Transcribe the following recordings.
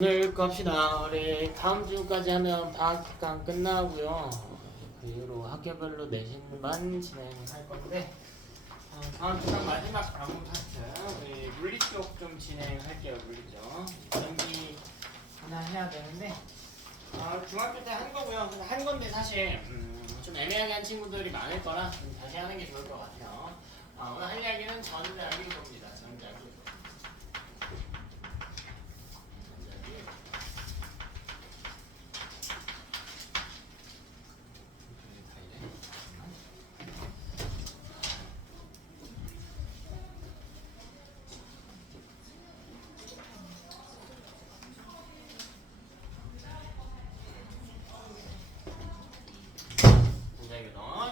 오늘 갑시다. 우리 다음 주까지 하면 방학 기간 끝나고요. 그 이후로 학교별로 내신만 진행할 건데 다음 기간 마지막 과목 파트 우리 물리 쪽 좀 진행할게요. 물리 쪽 연기 하나 해야 되는데 중학교 때 한 거고요. 근데 한 건데 사실 좀 애매하게 한 친구들이 많을 거라 좀 다시 하는 게 좋을 것 같아요. 오늘 할 이야기는 전자기 겁니다. 전자기.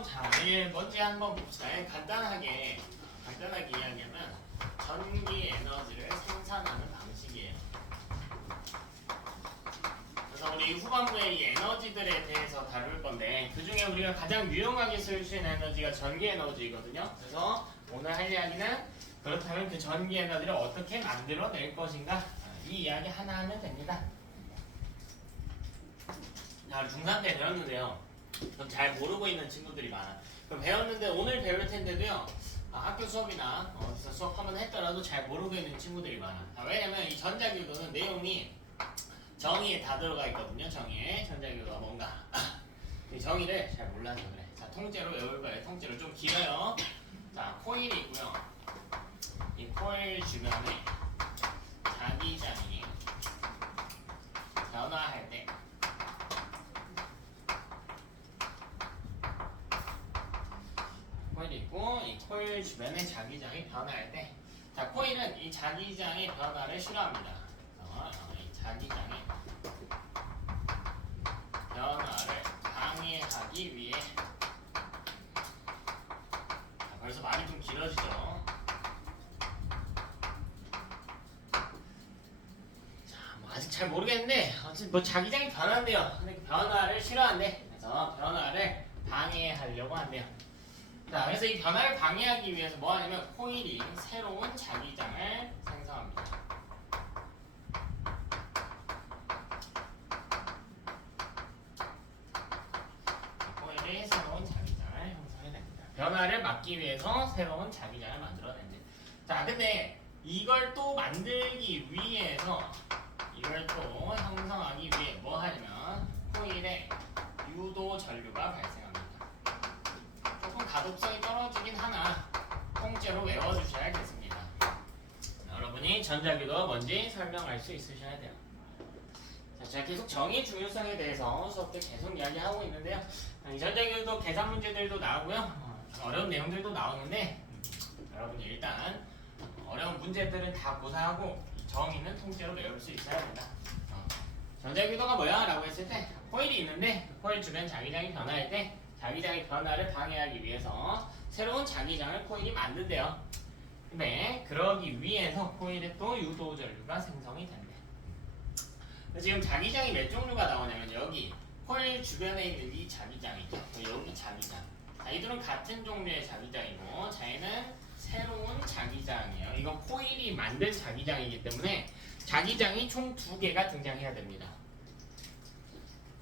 자, 먼저 한번 봅시다. 간단하게 이야기하면 전기 에너지를 생산하는 방식이에요. 그래서 우리 후반부에 이 에너지들에 대해서 다룰 건데 그 중에 우리가 가장 유용하게 쓸 수 있는 에너지가 전기 에너지거든요. 그래서 오늘 할 이야기는 그렇다면 그 전기 에너지를 어떻게 만들어낼 것인가 이 이야기 하나 하면 됩니다. 자, 중3 때 배웠는데요. 그럼 잘 모르고 있는 친구들이 많아. 그럼 배웠는데 오늘 배울 텐데도요. 학교 수업이나 어디서 수업 한번 했더라도 잘 모르고 있는 친구들이 많아. 왜냐면 이 전자기도는 내용이 정의에 다 들어가 있거든요. 정의에 전자기도가 뭔가 이 정의를 잘 몰라서 그래. 자, 통째로 외울 거예요. 통째로 좀 길어요. 자, 코일이 있고요. 이 코일 주변에 자기장이 변화할 때 코일이 있고 이 코일 주변에 자기장이 변화할 때, 자, 코일은 이 자기장의 변화를 싫어합니다. 이 자기장의 변화를 방해하기 위해, 자, 벌써 말이 좀 길어지죠. 자, 뭐 아직 잘 모르겠는데 어쨌든 뭐 자기장이 변한대요. 근데 그 변화를 싫어한대. 그래서 변화를 방해하려고 한대요. 자, 그래서 이 변화를 방해하기 위해서 뭐 하냐면 코일이 새로운 자기장을 생성합니다. 코일이 새로운 자기장을 형성해야 됩니다. 변화를 막기 위해서 새로운 자기장을 만들어낸대. 자, 근데 이걸 또 만들기 위해서 이걸 또 형성하기 위해 뭐 하냐면 코일에 유도 전류가 발생합니다. 조금 가독성이 떨어지긴 하나 통째로 외워주셔야겠습니다. 여러분이 전자기도가 뭔지 설명할 수 있으셔야 돼요. 자, 제가 계속 정의 중요성에 대해서 수업 때 계속 이야기하고 있는데요. 이 전자기도 계산 문제들도 나오고요. 어려운 내용들도 나오는데 여러분이 일단 어려운 문제들은 다 고사하고 정의는 통째로 외울 수 있어야 된다. 전자기도가 뭐야? 라고 했을 때 코일이 있는데 코일 주변 자기장이 변화할 때 자기장의 변화를 방해하기 위해서 새로운 자기장을 코일이 만든대요. 근데 그러기 위해서 코일에 또 유도 전류가 생성이 된대. 지금 자기장이 몇 종류가 나오냐면 여기 코일 주변에 있는 이 자기장이죠. 여기 자기장. 자, 이들은 같은 종류의 자기장이고 자기는 새로운 자기장이에요. 이건 코일이 만든 자기장이기 때문에 자기장이 총 2개가 등장해야 됩니다.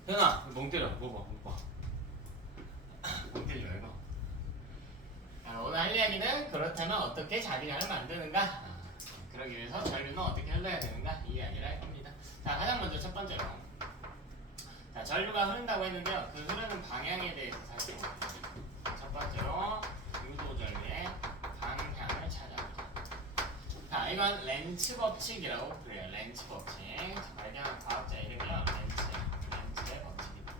현아, 멍 때려. 뭐 봐. 멍 때리지 말고. 오늘 할 이야기는 그렇다면 어떻게 자기장을 만드는가? 그러기 위해서 전류는 어떻게 흘러야 되는가? 이 이야기를 할 겁니다. 자, 가장 먼저 첫 번째로. 자, 전류가 흐른다고 했는데요. 그 흐르는 방향에 대해서 살펴볼게요. 첫 번째로 유도 전류의 방향을 찾아보자. 자, 이건 렌츠 법칙이라고 불려요. 렌츠 법칙. 발견한 과학자 이름이요. 렌츠의 법칙입니다.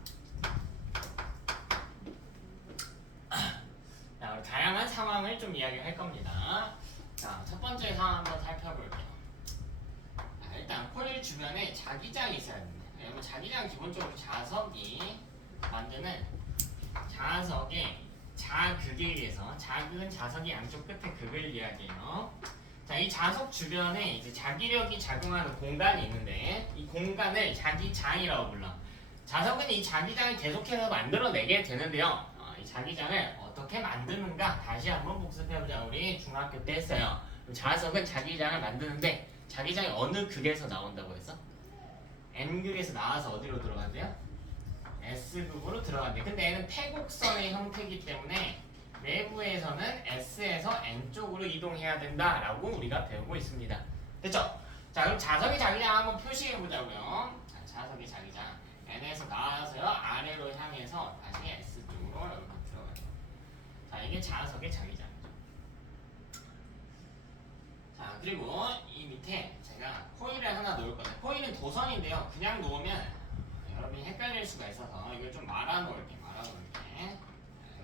자, 우리 다양한 상황을 좀 이야기할 겁니다. 자, 첫 번째 상황 한번 살펴볼게요. 자, 일단 코일 주변에 자기장이 있어야 됩니다. 여러분, 자기장 기본적으로 자석이 만드는 자석의 자극에 의해서, 자극은 자석이 양쪽 끝에 극을 이야기해요. 자, 이 자석 주변에 이제 자기력이 작용하는 공간이 있는데 이 공간을 자기장이라고 불러. 자석은 이 자기장을 계속해서 만들어내게 되는데요. 이 자기장을 어떻게 만드는가 다시 한번 복습해보자. 우리 중학교 때 했어요. 자석은 자기장을 만드는데 자기장이 어느 극에서 나온다고 했어? N극에서 나와서 어디로 들어간대요? S극으로 들어간대. 근데 얘는 태곡선의 형태이기 때문에 내부에서는 S에서 N 쪽으로 이동해야 된다라고 우리가 배우고 있습니다. 됐죠? 자, 그럼 자석의 자기장 한번 표시해 보자고요. 자, 자석의 자기장 N에서 나와서요 아래로 향해서 다시 S 쪽으로 이렇게 들어가요. 자, 이게 자석의 자기장. 자, 그리고 이 밑에 제가 코일을 하나 놓을 건데 코일은 도선인데요. 그냥 놓으면 여러분이 헷갈릴 수가 있어서 이걸 좀 말아 놓을게.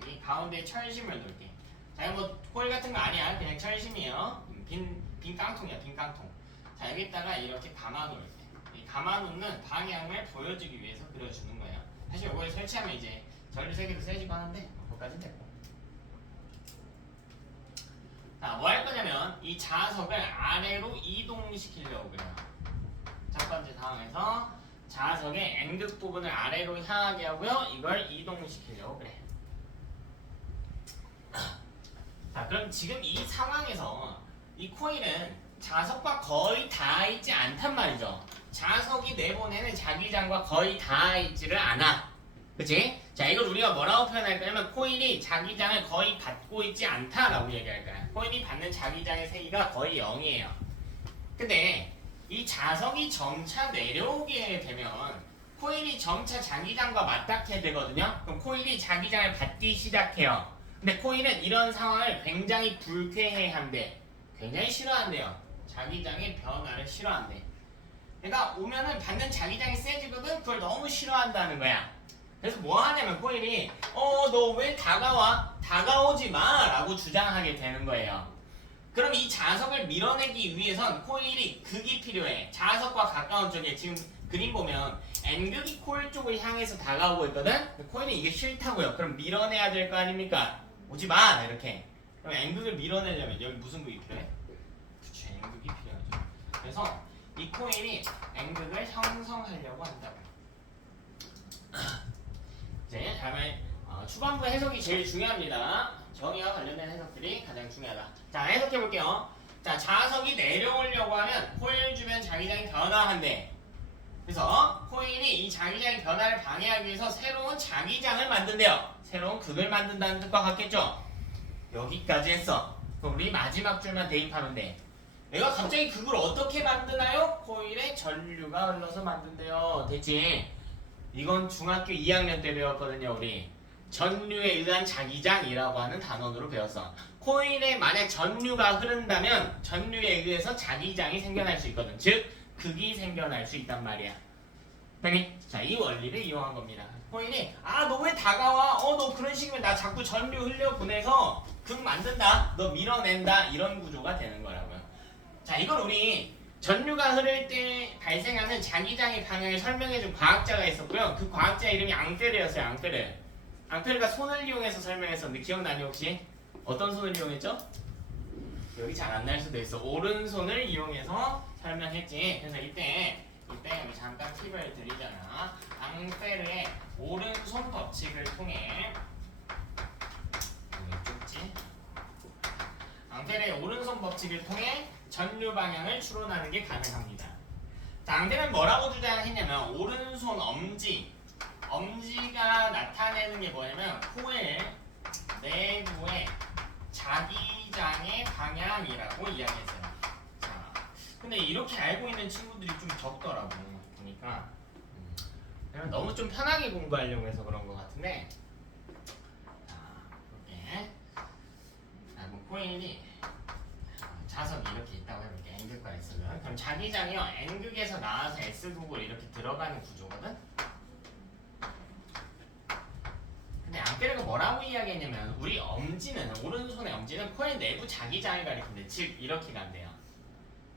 여기 가운데 철심을 놓을게. 자, 이거 뭐 코일 같은 거 아니야. 그냥 철심이에요. 빈 깡통이야. 빈 깡통. 자, 여기다가 이렇게 감아 놓을게. 이 감아 놓는 방향을 보여주기 위해서 그려주는 거예요. 사실 이거에 설치하면 이제 전류 세개도 세지고 하는데 그거까지는 됐고. 자, 뭐 할 거냐면 이 자석을 아래로 이동시키려고 그래요. 첫 번째 상황에서 자석의 N극 부분을 아래로 향하게 하고요. 이걸 이동시키려고 그래. 자, 그럼 지금 이 상황에서 이 코일은 자석과 거의 닿아 있지 않단 말이죠. 자석이 내보내는 자기장과 거의 닿아 있지를 않아. 그치? 자, 이걸 우리가 뭐라고 표현할 거냐면 코일이 자기장을 거의 받고 있지 않다라고 얘기할 거야. 코일이 받는 자기장의 세기가 거의 0이에요. 근데 이 자석이 점차 내려오게 되면 코일이 점차 자기장과 맞닿게 되거든요. 그럼 코일이 자기장을 받기 시작해요. 근데 코일은 이런 상황을 굉장히 불쾌해한대. 굉장히 싫어한대요. 자기장의 변화를 싫어한대. 그러니까 오면은 받는 자기장이 세지거든. 그걸 너무 싫어한다는 거야. 그래서 뭐 하냐면 코일이 너 왜 다가와? 다가오지 마! 라고 주장하게 되는 거예요. 그럼 이 자석을 밀어내기 위해선 코일이 극이 필요해. 자석과 가까운 쪽에 지금 그림 보면 N극이 코일 쪽을 향해서 다가오고 있거든? 코일이 이게 싫다고요. 그럼 밀어내야 될 거 아닙니까? 오지 마! 이렇게. 그럼 N극을 밀어내려면 여기 무슨 극이 필요해? 그치, N극이 필요하죠. 그래서 이 코일이 N극을 형성하려고 한다고. 이제 다음에 초반부 해석이 제일 중요합니다. 정의와 관련된 해석들이 가장 중요하다. 자, 해석해 볼게요. 자, 자석이 내려오려고 하면 코일 주변 자기장이 변화한대. 그래서 코일이 이 자기장의 변화를 방해하기 위해서 새로운 자기장을 만든대요. 새로운 극을 만든다는 뜻과 같겠죠? 여기까지 했어. 그럼 우리 마지막 줄만 대입하면 돼. 내가 갑자기 극을 어떻게 만드나요? 코일에 전류가 흘러서 만든대요. 됐지? 이건 중학교 2학년 때 배웠거든요, 우리. 전류에 의한 자기장이라고 하는 단원으로 배웠어. 코일에 만약 전류가 흐른다면 전류에 의해서 자기장이 생겨날 수 있거든. 즉, 극이 생겨날 수 있단 말이야. 됐니? 자, 이 원리를 이용한 겁니다. 코일이 너 왜 다가와? 너 그런 식이면 나 자꾸 전류 흘려보내서 극 만든다. 너 밀어낸다. 이런 구조가 되는 거라고요. 자, 이걸 우리 전류가 흐를 때 발생하는 자기장의 방향을 설명해준 과학자가 있었고요. 그 과학자 이름이 앙페르였어요. 앙페르. 앙페르가 손을 이용해서 설명했었는데 기억나니 혹시? 어떤 손을 이용했죠? 여기 잘 안 날 수도 있어. 오른손을 이용해서 설명했지. 그래서 이때 우리 잠깐 팁을 드리잖아. 앙페르의 오른손 법칙을 통해 앙페르의 오른손 법칙을 통해 전류 방향을 추론하는 게 가능합니다. 자, 앙페르는 뭐라고 주장했냐면 오른손 엄지가 나타내는 게 뭐냐면 코일 내부의 자기장의 방향이라고 이야기했어요. 자, 근데 이렇게 알고 있는 친구들이 좀 적더라고 보니까. 너무 좀 편하게 공부하려고 해서 그런 것 같은데. 자, 이렇게. 자, 그럼 코일이 자석이 이렇게 있다고 해볼게. N극과 S극. 그럼 자기장이요 N극에서 나와서 S극으로 이렇게 들어가는 구조거든. 근데 앙페르가 뭐라고 이야기했냐면 우리 엄지는 오른손의 엄지는 코일 내부 자기장을 가리키는데 즉 이렇게 간대요.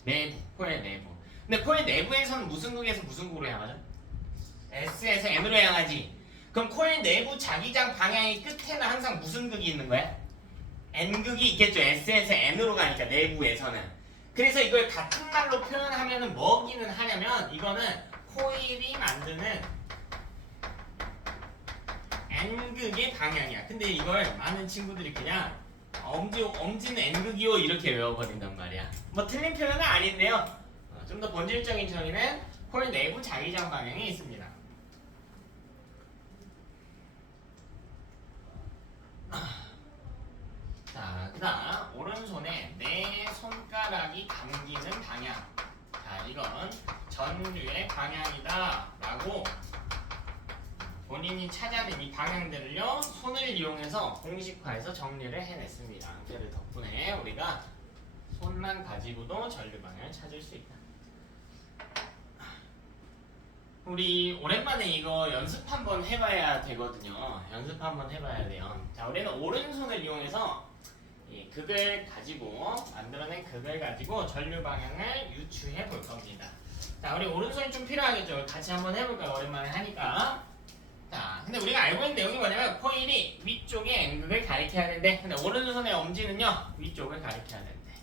내부, 코일 내부. 근데 코일 내부에서는 무슨 극에서 무슨 극으로 향하죠? S에서 N으로 향하지. 그럼 코일 내부 자기장 방향의 끝에는 항상 무슨 극이 있는 거야? N극이 있겠죠. S에서 N으로 가니까 내부에서는. 그래서 이걸 같은 말로 표현하면 뭐기는 하냐면 이거는 코일이 만드는 N극의 방향이야. 근데 이걸 많은 친구들이 그냥 엄지는 N극이요 이렇게 외워버린단 말이야. 뭐 틀린 표현은 아닌데요. 좀 더 본질적인 정의는 코일 내부 자기장 방향이 있습니다. 자, 그다음 오른손에 내 손가락이 감기는 방향. 자, 이건 전류의 방향이다라고 본인이 찾아낸 이 방향들을요 손을 이용해서 공식화해서 정리를 해냈습니다. 그들 덕분에 우리가 손만 가지고도 전류 방향을 찾을 수 있다. 우리 오랜만에 이거 연습 한번 해봐야 되거든요. 연습 한번 해봐야 돼요. 자, 우리는 오른손을 이용해서 이 극을 가지고 만들어낸 극을 가지고 전류 방향을 유추해 볼 겁니다. 자, 우리 오른손이 좀 필요하겠죠. 같이 한번 해볼까요? 오랜만에 하니까. 자, 근데 우리가 알고 있는 내용이 뭐냐면 코일이 위쪽에 N극을 가리켜야 되는데, 근데 오른손의 엄지는요 위쪽을 가리켜야 되는데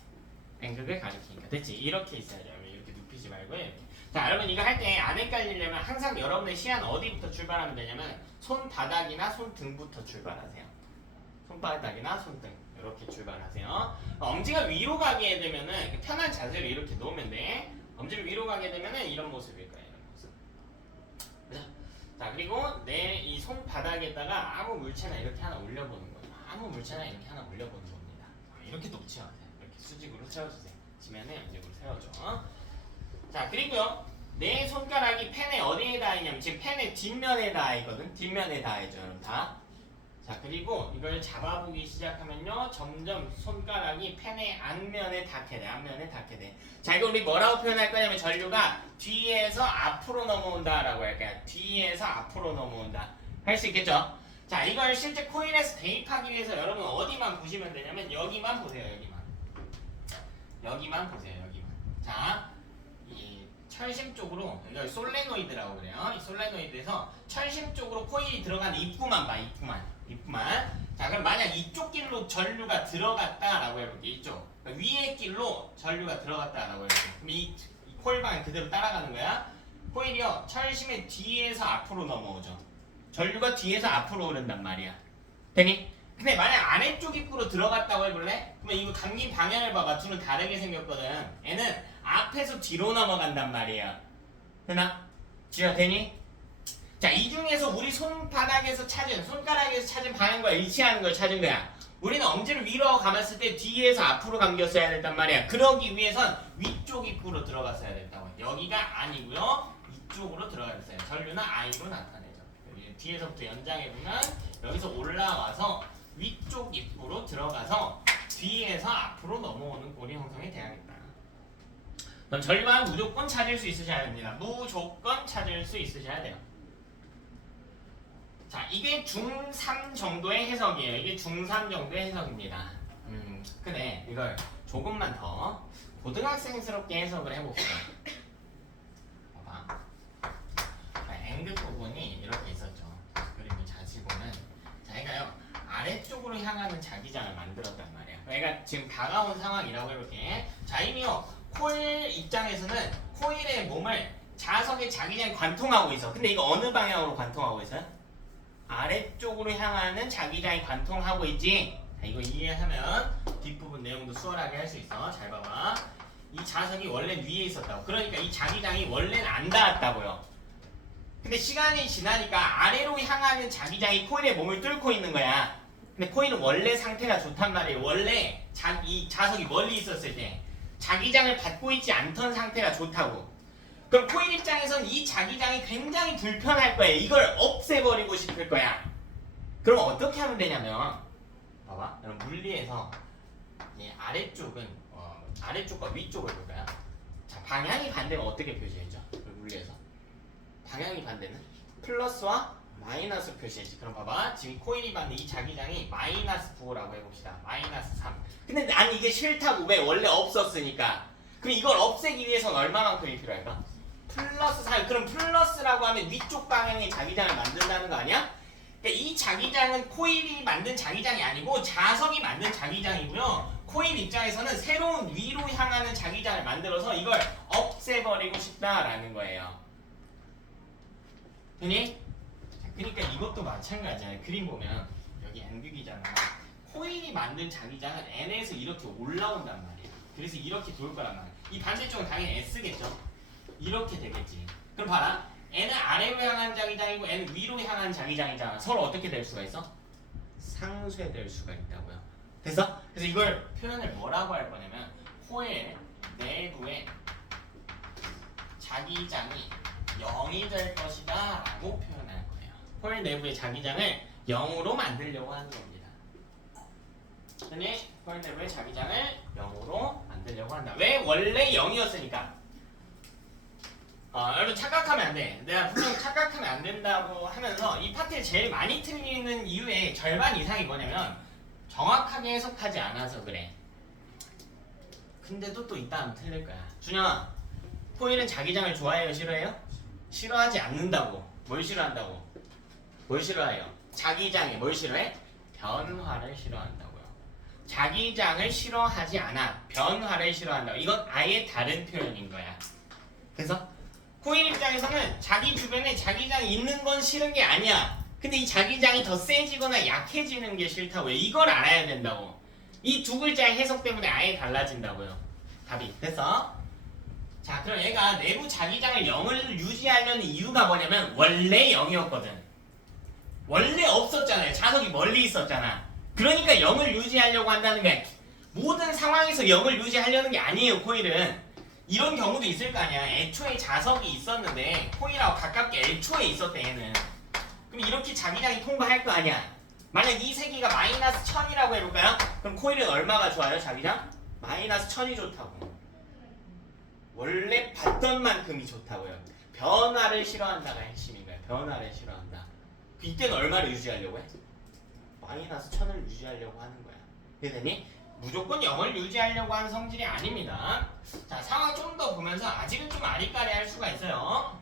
N극을 가리키니까 됐지? 이렇게 있어야죠. 이렇게 눕히지 말고 이렇게. 자, 여러분 이거 할 때 안 헷갈리려면 항상 여러분의 시야는 어디부터 출발하면 되냐면 손바닥이나 손등부터 출발하세요. 손바닥이나 손등 이렇게 출발하세요. 엄지가 위로 가게 되면은 편한 자세로 이렇게 놓으면 돼. 엄지를 위로 가게 되면은 이런 모습일 거예요. 이런 모습. 그죠? 자, 그리고 내 이 손바닥에다가 아무 물체나 이렇게 하나 올려보는 거예요. 아무 물체나 이렇게 하나 올려보는 겁니다. 이렇게 놓지 마세요. 이렇게 수직으로 세워주세요. 지면에 연직으로 세워줘. 자, 그리고요 내 손가락이 펜에 어디에 닿으냐면 지금 펜의 뒷면에 닿아있거든. 뒷면에 닿아있죠 여러분 다. 자, 그리고 이걸 잡아보기 시작하면요 점점 손가락이 펜의 앞면에 닿게 돼. 앞면에 닿게 돼. 자, 이거 우리 뭐라고 표현할 거냐면 전류가 뒤에서 앞으로 넘어온다 라고 할까요? 뒤에서 앞으로 넘어온다 할 수 있겠죠? 자, 이걸 실제 코일에서 대입하기 위해서 여러분 어디만 보시면 되냐면 여기만 보세요. 여기만 보세요. 여기만. 자, 이 철심 쪽으로, 이걸 솔레노이드라고 그래요. 이 솔레노이드에서 철심 쪽으로 코일이 들어가는 입구만 봐. 입구만. 자, 그럼 만약 이쪽 길로 전류가 들어갔다라고 해볼게. 이쪽 위에 길로 전류가 들어갔다라고 해볼게. 그럼 이 코일 방향 그대로 따라가는 거야. 코일이요 철심의 뒤에서 앞으로 넘어오죠. 전류가 뒤에서 앞으로 오른단 말이야. 되니? 근데 만약 아래쪽 입구로 들어갔다고 해볼래? 그러면 이거 감긴 방향을 봐봐. 둘은 다르게 생겼거든. 얘는 앞에서 뒤로 넘어간단 말이야. 되나? 지효 되니? 자, 이 중에서 우리 손바닥에서 찾은, 손가락에서 찾은 방향과 일치하는 걸 찾은 거야. 우리는 엄지를 위로 감았을 때 뒤에서 앞으로 감겼어야 됐단 말이야. 그러기 위해선 위쪽 입구로 들어갔어야 됐다고. 여기가 아니고요 이쪽으로 들어갔어요. 전류는 I로 나타내죠. 여기 뒤에서부터 연장해보면 여기서 올라와서 위쪽 입구로 들어가서 뒤에서 앞으로 넘어오는 꼴이 형성이 돼야겠다. 그럼 전류방향 무조건 찾을 수 있으셔야 됩니다. 무조건 찾을 수 있으셔야 돼요. 자, 이게 중3 정도의 해석이에요. 이게 중3 정도의 해석입니다. 근데 이걸 조금만 더 고등학생스럽게 해석을 해봅시다. 봐봐. N극 부분이 이렇게 있었죠. 그리고 자세히 보면 자기가요 아래쪽으로 향하는 자기장을 만들었단 말이야. 그러니까 지금 다가온 상황이라고 해볼게. 자, 이미요 코일 입장에서는 코일의 몸을 자석의 자기장에 관통하고 있어. 근데 이거 어느 방향으로 관통하고 있어요? 아래쪽으로 향하는 자기장이 관통하고 있지. 자, 이거 이해하면 뒷부분 내용도 수월하게 할 수 있어. 잘 봐봐. 이 자석이 원래 위에 있었다고. 그러니까 이 자기장이 원래는 안 닿았다고요. 근데 시간이 지나니까 아래로 향하는 자기장이 코일의 몸을 뚫고 있는 거야. 근데 코일은 원래 상태가 좋단 말이에요. 원래 이 자석이 멀리 있었을 때 자기장을 받고 있지 않던 상태가 좋다고. 그럼 코일 입장에선 이 자기장이 굉장히 불편할 거예요. 이걸 없애버리고 싶을 거야. 그럼 어떻게 하면 되냐면 봐봐. 여러분 물리에서 이 아래쪽은 아래쪽과 위쪽을 볼까요? 자, 방향이 반대면 어떻게 표시했죠? 물리에서 방향이 반대는 플러스와 마이너스 표시했지. 그럼 봐봐. 지금 코일이 받는 이 자기장이 마이너스 9라고 해봅시다. 마이너스 3. 근데 난 이게 싫다고. 왜? 원래 없었으니까. 그럼 이걸 없애기 위해서는 얼마만큼이 필요할까? 플러스 4. 그럼 플러스라고 하면 위쪽 방향의 자기장을 만든다는 거 아니야? 그러니까 이 자기장은 코일이 만든 자기장이 아니고 자석이 만든 자기장이고요. 코일 입장에서는 새로운 위로 향하는 자기장을 만들어서 이걸 없애버리고 싶다라는 거예요. 되니? 그러니까 이것도 마찬가지야. 그림 보면 여기 N극이잖아. 코일이 만든 자기장은 N에서 이렇게 올라온단 말이야. 그래서 이렇게 돌 거란 말이야. 이 반대쪽은 당연히 S겠죠. 이렇게 되겠지. 그럼 봐라. n은 아래로 향한 자기장이고 n은 위로 향한 자기장이잖아. 서로 어떻게 될 수가 있어? 상쇄될 수가 있다고요. 됐어? 그래서 이걸 표현을 뭐라고 할 거냐면 코일 내부에 자기장이 0이 될 것이다 라고 표현할 거예요. 코일 내부의 자기장을 0으로 만들려고 하는 겁니다. 코일 내부의 자기장을 0으로 만들려고 한다. 왜? 원래 0이었으니까. 여러분 착각하면 안 돼. 내가 분명 착각하면 안 된다고 하면서 이 파트에 제일 많이 틀리는 이유의 절반 이상이 뭐냐면 정확하게 해석하지 않아서 그래. 근데도 또 이따 하면 틀릴 거야. 준영아, 코일은 자기장을 좋아해요? 싫어해요? 싫어하지 않는다고. 뭘 싫어한다고? 뭘 싫어해요? 자기장에 뭘 싫어해? 변화를 싫어한다고요. 자기장을 싫어하지 않아. 변화를 싫어한다고. 이건 아예 다른 표현인 거야. 그래서 코일 입장에서는 자기 주변에 자기장이 있는 건 싫은 게 아니야. 근데 이 자기장이 더 세지거나 약해지는 게 싫다고요. 이걸 알아야 된다고. 이 두 글자의 해석 때문에 아예 달라진다고요. 답이 됐어? 자, 그럼 얘가 내부 자기장을 0을 유지하려는 이유가 뭐냐면 원래 0이었거든. 원래 없었잖아요. 자석이 멀리 있었잖아. 그러니까 0을 유지하려고 한다는 게 모든 상황에서 0을 유지하려는 게 아니에요. 코일은 이런 경우도 있을 거 아니야. 애초에 자석이 있었는데 코일하고 가깝게 애초에 있었대 얘는. 그럼 이렇게 자기장이 통과할 거 아니야. 만약 이 세기가 마이너스 1000이라고 해볼까요? 그럼 코일은 얼마가 좋아요? 자기장? 마이너스 1000이 좋다고. 원래 봤던 만큼이 좋다고요. 변화를 싫어한다가 핵심인 거야. 변화를 싫어한다. 이때는 얼마를 유지하려고 해? 마이너스 1000을 유지하려고 하는 거야. 그랬더니 무조건 0을 유지하려고 하는 성질이 아닙니다. 자, 상황 좀 더 보면서 아직은 좀 아리까리할 수가 있어요.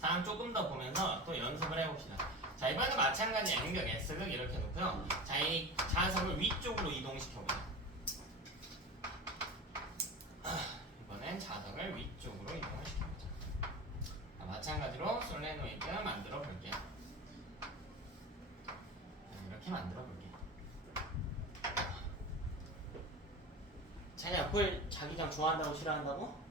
상황 조금 더 보면서 또 연습을 해봅시다. 자, 이번에도 마찬가지 N극, S극 이렇게 놓고요. 자, 이 자석을 위쪽으로 이동시켜보자. 이번엔 자석을 위쪽으로 이동을 시켜보자. 자, 마찬가지로 솔레노이드 만들어 볼게요. 이렇게 만들어 볼게요. 자기야, 코일 자기장 좋아한다고 싫어한다고?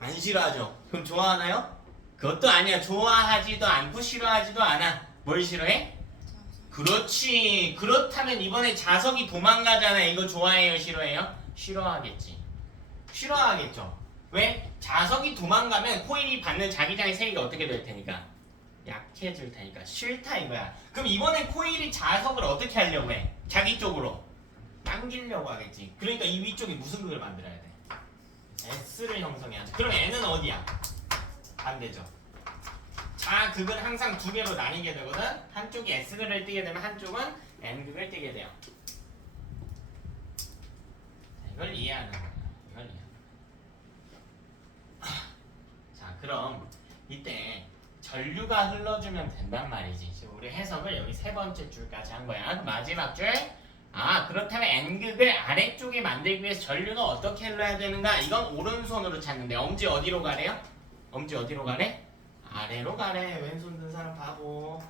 안 싫어하죠. 그럼 좋아하나요? 그것도 아니야. 좋아하지도 않고 싫어하지도 않아. 뭘 싫어해? 그렇지. 그렇다면 이번에 자석이 도망가잖아. 이거 좋아해요? 싫어해요? 싫어하겠지. 싫어하겠죠. 왜? 자석이 도망가면 코일이 받는 자기장의 세기가 어떻게 될 테니까? 약해질 테니까. 싫다 이거야. 그럼 이번엔 코일이 자석을 어떻게 하려고 해? 자기 쪽으로 당기려고 하겠지. 그러니까 이 위쪽에 무슨 극을 만들어야 돼? S를 형성해야지. 그럼 N은 어디야? 반대죠. 자극은 항상 두 개로 나뉘게 되거든. 한쪽이 S극을 띄게 되면 한쪽은 N극을 띄게 돼요. 이걸 이해하는 거야. 이걸 이해. 자, 그럼 이때 전류가 흘러주면 된단 말이지. 지금 우리 해석을 여기 세 번째 줄까지 한 거야. 마지막 줄. 그렇다면 N극을 아래쪽에 만들기 위해서 전류가 어떻게 흘러야 되는가? 이건 오른손으로 찾는데 엄지 어디로 가래요? 엄지 어디로 가래? 아래로 가래. 왼손 든 사람 바보.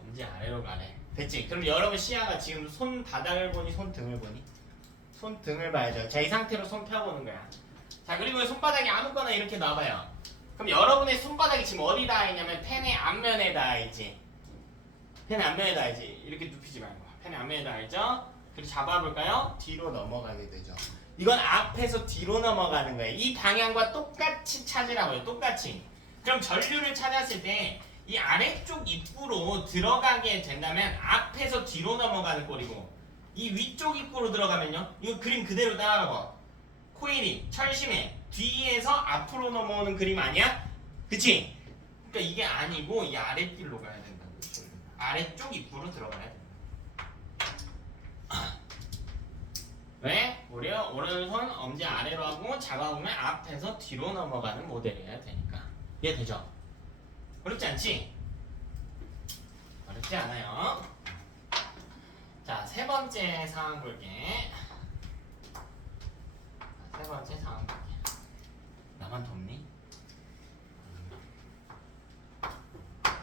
엄지 아래로 가래. 됐지? 그럼 여러분 시야가 지금 손바닥을 보니 손등을 보니? 손등을 봐야죠. 자, 이 상태로 손 펴보는 거야. 자, 그리고 손바닥이 아무거나 이렇게 놔봐요. 그럼 여러분의 손바닥이 지금 어디 닿아 있냐면 펜의 앞면에 닿아 있지. 펜의 앞면에 닿아 있지. 이렇게 눕히지 말고. 펜의 앞면에 닿아 있죠? 그리고 잡아볼까요? 뒤로 넘어가게 되죠. 이건 앞에서 뒤로 넘어가는 거예요. 이 방향과 똑같이 찾으라고요. 똑같이. 그럼 전류를 찾았을 때 이 아래쪽 입구로 들어가게 된다면 앞에서 뒤로 넘어가는 꼴이고 이 위쪽 입구로 들어가면요. 이거 그림 그대로 따라가봐. 코일이 철심에 뒤에서 앞으로 넘어오는 그림 아니야? 그치? 그러니까 이게 아니고 이 아랫길로 가야 된다고. 아래쪽 입구로 들어가야 된다. 왜? 우리 오른손 엄지 아래로 하고 잡아보면 앞에서 뒤로 넘어가는 모델이어야 되니까. 이해되죠? 어렵지 않지? 어렵지 않아요. 자, 세 번째 상황 볼게. 세 번째 상황 볼게. 나만 덥니?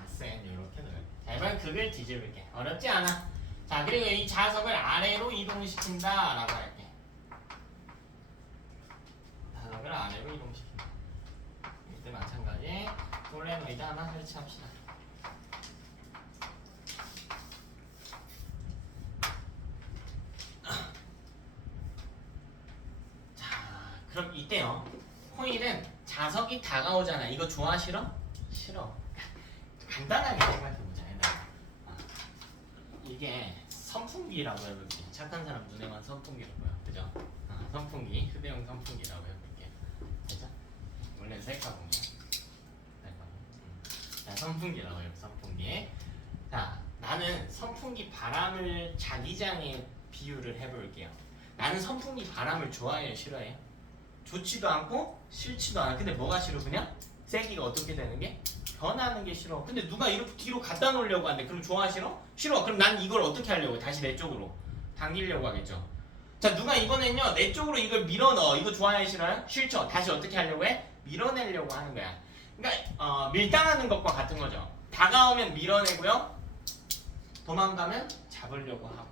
쌤 이렇게 넣어요. 자, 이번 극을 뒤집을게. 어렵지 않아. 자, 그리고 이 자석을 아래로 이동시킨다 라고 할게. 자석을 아래로 이동시킨다. 이때 마찬가지. 솔레노이드 하나 설치합시다. 자, 그럼 이때요. 코일은 자석이 다가오잖아. 이거 좋아 싫어? 싫어. 간단하게 생각해보자. 이게 선풍기라고 해볼게. 착한 사람 눈에만 선풍기로 보여. 그죠? 선풍기, 휴대용 선풍기라고 해볼게. 그죠? 원래 셀카봉이야. 자, 선풍기라고 해요. 선풍기. 자, 나는 선풍기 바람을 자기장에 비유를 해볼게요. 나는 선풍기 바람을 좋아해요? 싫어해요? 좋지도 않고 싫지도 않아. 근데 뭐가 싫어? 그냥 세기가 어떻게 되는 게? 변하는 게 싫어. 근데 누가 이렇게 뒤로 갖다 놓으려고 하는데 그럼 좋아 싫어? 싫어. 그럼 난 이걸 어떻게 하려고 해? 다시 내 쪽으로 당기려고 하겠죠. 자, 누가 이번엔요 내 쪽으로 이걸 밀어 넣어. 이거 좋아해 싫어요? 싫죠. 다시 어떻게 하려고 해? 밀어내려고 하는 거야. 그러니까 밀당하는 것과 같은 거죠. 다가오면 밀어내고요. 도망가면 잡으려고 하고.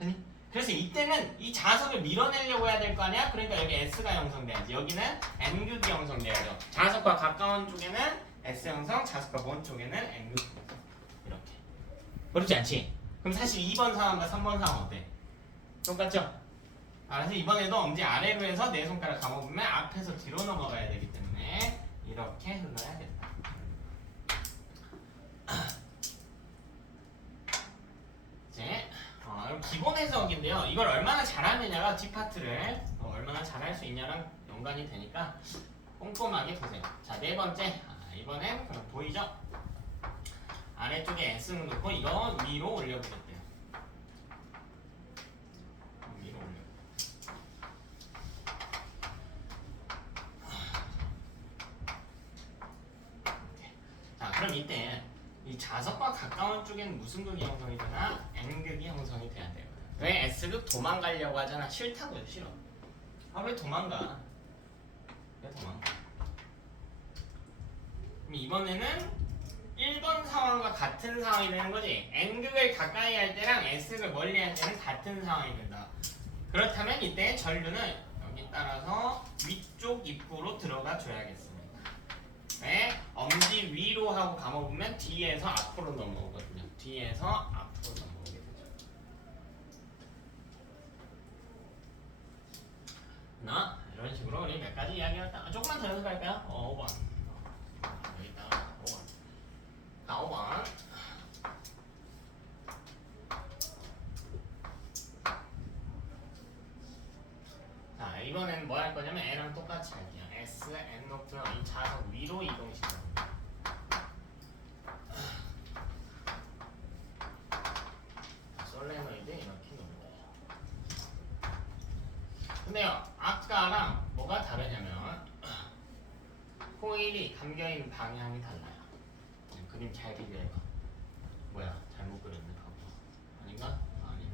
아니? 그래서 이때는 이 자석을 밀어내려고 해야 될 거 아니야? 그러니까 여기 S가 형성돼야지. 여기는 N극이 형성돼야죠. 자석과 가까운 쪽에는 S 형성, 자석과 먼 쪽에는 N극 형성. 이렇게. 그렇지 않지? 그럼 사실 2번 상황과 3번 상황 어때? 똑같죠? 그래서 이번에도 엄지 아래로 해서 네 손가락 감아보면 앞에서 뒤로 넘어가야 되기 때문에 이렇게 흘러야 된다. 이제 기본 해석인데요. 이걸 얼마나 잘하느냐가 뒷파트를 얼마나 잘할 수 있냐랑 연관이 되니까 꼼꼼하게 보세요. 자, 네 번째. 이번엔 그럼 보이죠? 아래쪽에 S는 놓고 이거 위로 올려보겠대요. 위로 올려. 자, 그럼 이때 이 자석과 가까운 쪽에는 무슨 극이 형성이 되나? N극이 형성이 돼야 돼요. 왜 S극 도망가려고 하잖아. 싫다고요. 싫어. 왜 도망가? 왜 도망가? 그럼 이번에는 1번 상황과 같은 상황이 되는 거지. N극을 가까이 할 때랑 S극을 멀리 할 때는 같은 상황이 된다. 그렇다면 이때 전류는 여기 따라서 위쪽 입구로 들어가 줘야겠습니다. 왜? 엄지 위로 하고 감아보면 뒤에서 앞으로 넘어오거든요. 뒤에서 앞으로 넘어오게 되죠. 나 이런 식으로 우리 몇 가지 이야기했다. 조금만 더 연습할까요? 5번. 여기다가 5번. 자, 5번. 자, 이번엔 뭐 할 거냐면 N랑 똑같이 할게요. S, N 노트는 이 자석 위로 이동시켜. 솔레노이드 이렇게 놓는 거예요. 근데요, 아까랑 뭐가 다르냐면 코일이 감겨있는 방향이 달라요. 그림 잘 비교해봐. 뭐야, 잘못 그렸네. 봐봐. 아닌가? 아니네.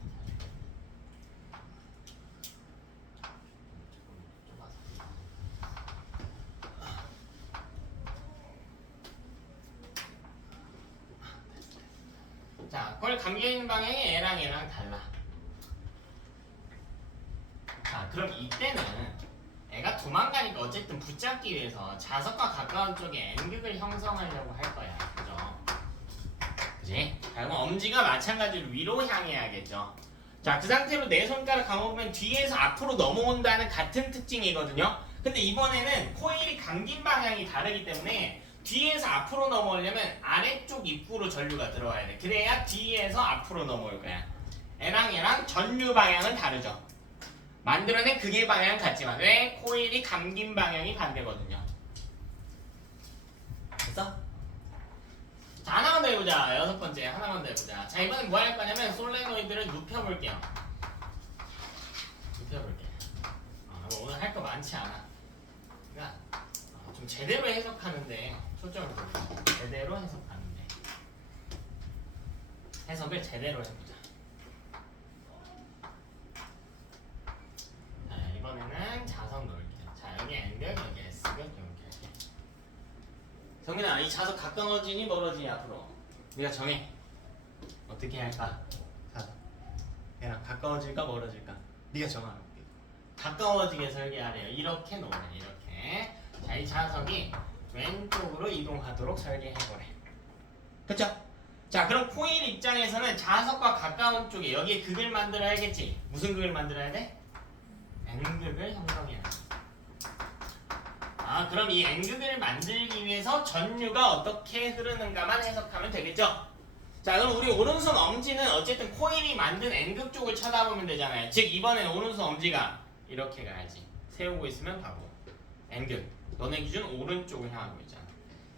자, 그걸 감겨있는 방향이 얘랑 얘랑 달라. 자, 그럼 이때는 애가 도망가니까 어쨌든 붙잡기 위해서 자석과 가까운 쪽에 N극을 형성하려고 할 거야. 그죠? 그지? 자, 그럼 엄지가 마찬가지로 위로 향해야겠죠. 자, 그 상태로 내 손가락 감아보면 뒤에서 앞으로 넘어온다는 같은 특징이거든요. 근데 이번에는 코일이 감긴 방향이 다르기 때문에 뒤에서 앞으로 넘어오려면 아래쪽 입구로 전류가 들어와야 돼. 그래야 뒤에서 앞으로 넘어올 거야. 얘랑 얘랑 전류 방향은 다르죠. 만들어낸 극의 방향은 같지만 왜? 코일이 감긴 방향이 반대거든요. 됐어? 자, 하나만 더 해보자. 6번째 하나만 더 해보자. 자, 이번엔 뭐 할 거냐면 솔레노이드를 눕혀볼게요. 눕혀볼게. 오늘 할 거 많지 않아. 그러니까 좀 제대로 해석하는데 초점을 두고 제대로 해석하는데 해석을 제대로 해보자. 자, 이번에는 자석 놓을게요. 자, 여기 N극, 여기 S극 이렇게 할게. 성민아, 이 자석 가까워지니 멀어지니 앞으로 네가 정해. 어떻게 할까? 자석 얘랑 가까워질까 멀어질까? 네가 정하면 가까워지게 설계하래요. 이렇게 놓으래. 이렇게. 자, 이 자석이 왼쪽으로 이동하도록 설계해보래. 그쵸? 자, 그럼 코일 입장에서는 자석과 가까운 쪽에 여기에 극을 만들어야겠지. 무슨 극을 만들어야 돼? N극을 형성해야 돼. 아, 그럼 이 N극을 만들기 위해서 전류가 어떻게 흐르는가만 해석하면 되겠죠? 자, 그럼 우리 오른손 엄지는 어쨌든 코일이 만든 N극 쪽을 쳐다보면 되잖아요. 즉 이번엔 오른손 엄지가 이렇게 가야지. 세우고 있으면 바보. N극. 너네 기준 오른쪽을 향하고 있잖아.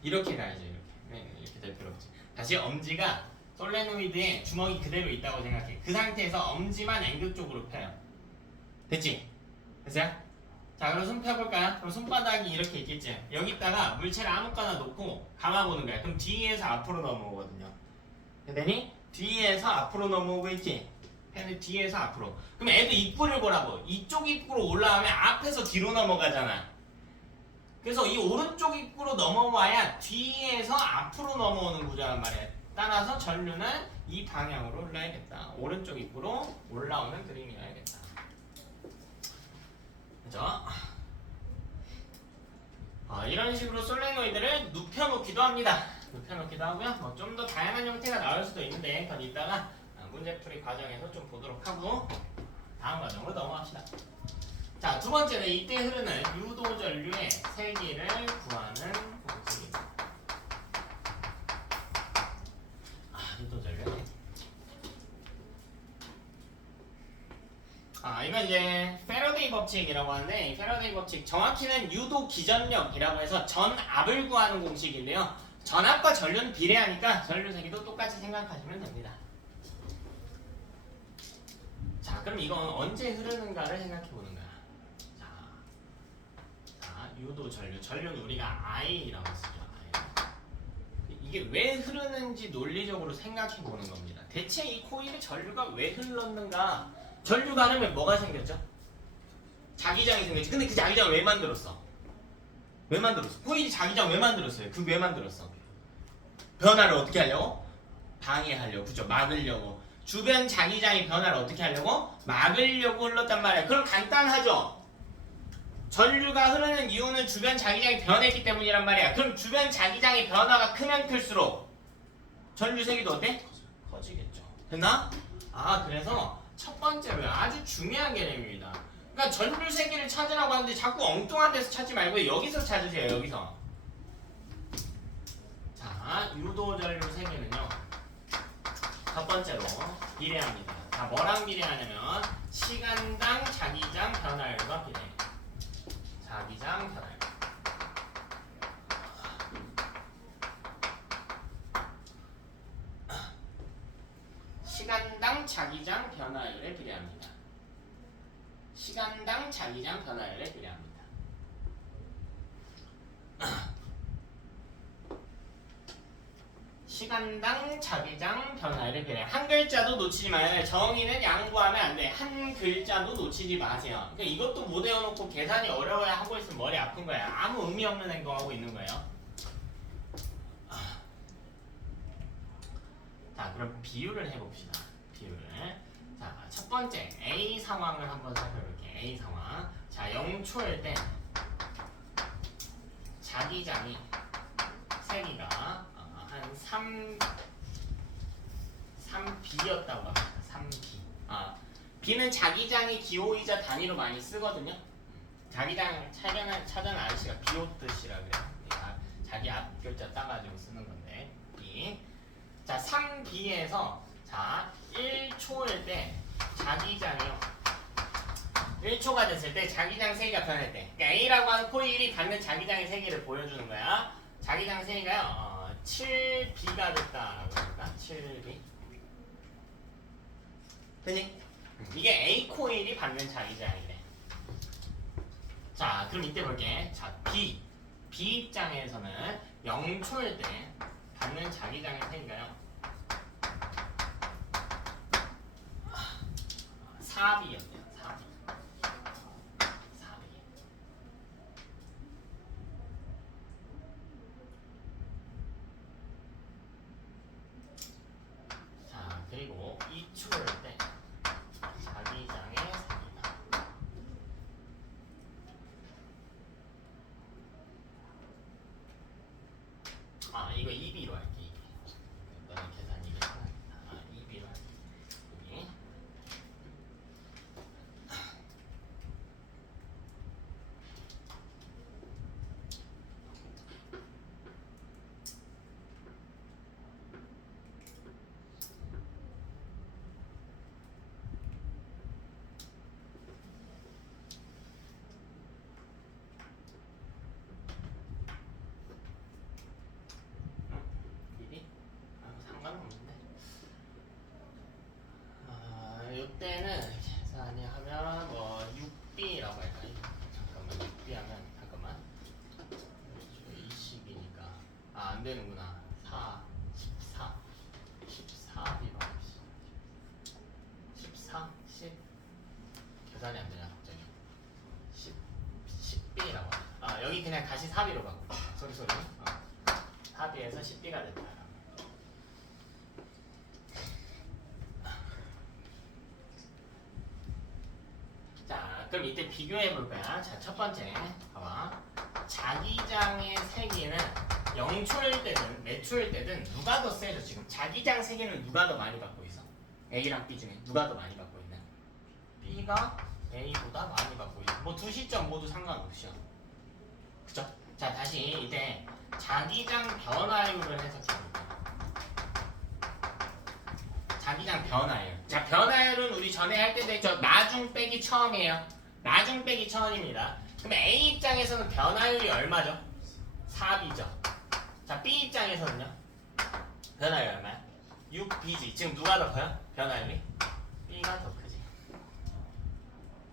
이렇게 가야지. 이렇게. 네, 이렇게 될 필요 없지. 다시 엄지가 솔레노이드에 주먹이 그대로 있다고 생각해. 그 상태에서 엄지만 N극 쪽으로 펴요. 됐지? 됐어요? 자, 그럼 손 펴볼까요? 그럼 손바닥이 이렇게 있겠지? 여기다가 물체를 아무거나 놓고 감아보는 거야. 그럼 뒤에서 앞으로 넘어오거든요. 되니? 뒤에서 앞으로 넘어오고 있지? 펜을 뒤에서 앞으로. 그럼 애도 입구를 보라고. 이쪽 입구로 올라가면 앞에서 뒤로 넘어가잖아. 그래서 이 오른쪽 입구로 넘어와야 뒤에서 앞으로 넘어오는 구조란 말이야. 따라서 전류는 이 방향으로 올라야겠다. 오른쪽 입구로 올라오는 그림이어야겠다. 그죠? 이런 식으로 솔레노이드를 눕혀놓기도 합니다. 눕혀놓기도 하고요. 뭐 좀 더 다양한 형태가 나올 수도 있는데 그건 이따가 문제풀이 과정에서 좀 보도록 하고 다음 과정으로 넘어갑시다. 자, 두 번째는 이때 흐르는 유도 전류의 세기를 구하는 공식입니다. 유도 전류. 이건 이제 패러데이 법칙이라고 하는데 이 패러데이 법칙 정확히는 유도 기전력이라고 해서 전압을 구하는 공식인데요. 전압과 전류는 비례하니까 전류 세기도 똑같이 생각하시면 됩니다. 자, 그럼 이건 언제 흐르는가를 생각해 보는 거야. 자, 유도 전류. 전류는 우리가 I라고 쓰죠. I. 이게 왜 흐르는지 논리적으로 생각해 보는 겁니다. 대체 이 코일에 전류가 왜 흘렀는가? 전류가 흐르면 뭐가 생겼죠? 자기장이 생겼지. 근데 그 자기장을 왜 만들었어? 왜 만들었어? 코일이 자기장 왜 만들었어요? 그 왜 만들었어? 변화를 어떻게 하려고? 방해하려고. 그죠? 막으려고. 주변 자기장의 변화를 어떻게 하려고? 막으려고 흘렀단 말이야. 그럼 간단하죠? 전류가 흐르는 이유는 주변 자기장이 변했기 때문이란 말이야. 그럼 주변 자기장의 변화가 크면 클수록 전류 세기도 어때? 커지겠죠. 됐나? 그래서 첫 번째로요. 아주 중요한 개념입니다. 그러니까 전류 세기를 찾으라고 하는데 자꾸 엉뚱한 데서 찾지 말고 여기서 찾으세요. 여기서. 자, 유도 전류 세기는요. 첫 번째로 비례합니다. 자, 뭐랑 비례하냐면 시간당 자기장 변화율과 비례. 자기장 변화율. 시간당 자기장 변화율에 비례합니다. 시간당 자기장 변화율에 비례합니다. 시간당 자기장 변화율에 비례. 한 글자도 놓치지 마요. 정의는 양보하면 안 돼. 한 글자도 놓치지 마세요. 그러니까 이것도 못 외워놓고 계산이 어려워야 하고 있으면 머리 아픈 거예요. 아무 의미 없는 행동하고 있는 거예요. 자, 그럼 비율을 해봅시다. 비율을. 자, 첫 번째 A 상황을 한번 살펴볼게요. A 상황. 자, 0초일 때 자기장이 세기가 한 3B였다고 합니다. 3B. B는 자기장이 기호이자 단위로 많이 쓰거든요. 자기장 찾아는 아저씨가 비오뜻이라 그래요. 자기 앞 글자 따가지고 쓰는 건데 B. 자, 3B에서 자 1초일 때 자기장이요. 1초가 됐을 때 자기장 세기가 변할 때 그러니까 A라고 하는 코일이 갖는 자기장의 세기를 보여주는 거야. 자기장 세기가요 7B가 됐다라고 할까? 7B. 되니? 이게 A 코일이 받는 자기장이래. 자, 그럼 이때 볼게. 자, B 입장에서는 0초일 때 받는 자기장의 세기가요 4B였네요. 4B. 자, 그리고 2초일 때 자기장의 세기가 이거 2B로 할게. 2B. 너는 계산이 이게 하나. 2B로 할게. 여기. 상관없는데. 이때는 계산이 하면 뭐 6B라고 할까? 잠깐만 6B 하면 잠깐만 20이니까 안 되는구나. 14B로 14 10 계산이 안 되냐 갑자기 10B라고 여기 그냥 다시 4B로 바꿔. 소리 4B에서 10B가 됐다. 그럼 이때 비교해 볼 거야. 자, 첫 번째 봐봐. 자기장의 세기는 0초일 때든 몇 초일 때든 누가 더 세죠? 지금 자기장 세기는 누가 더 많이 받고 있어? A랑 B 중에 누가 더 많이 받고 있나? B가 A보다 많이 받고 있어. 뭐 두 시점 모두 상관없이요. 그죠? 자, 다시 이때 자기장 변화율을 해석해 볼게요. 자기장 변화율. 자, 변화율은 우리 전에 할 때도 했죠. 나중 빼기 처음이에요. 나중 빼기 처음입니다. 그럼 A 입장에서는 변화율이 얼마죠? 4B죠. 자, B 입장에서는요? 변화율이 얼마야? 6B지. 지금 누가 더 커요? 변화율이? B가 더 크지.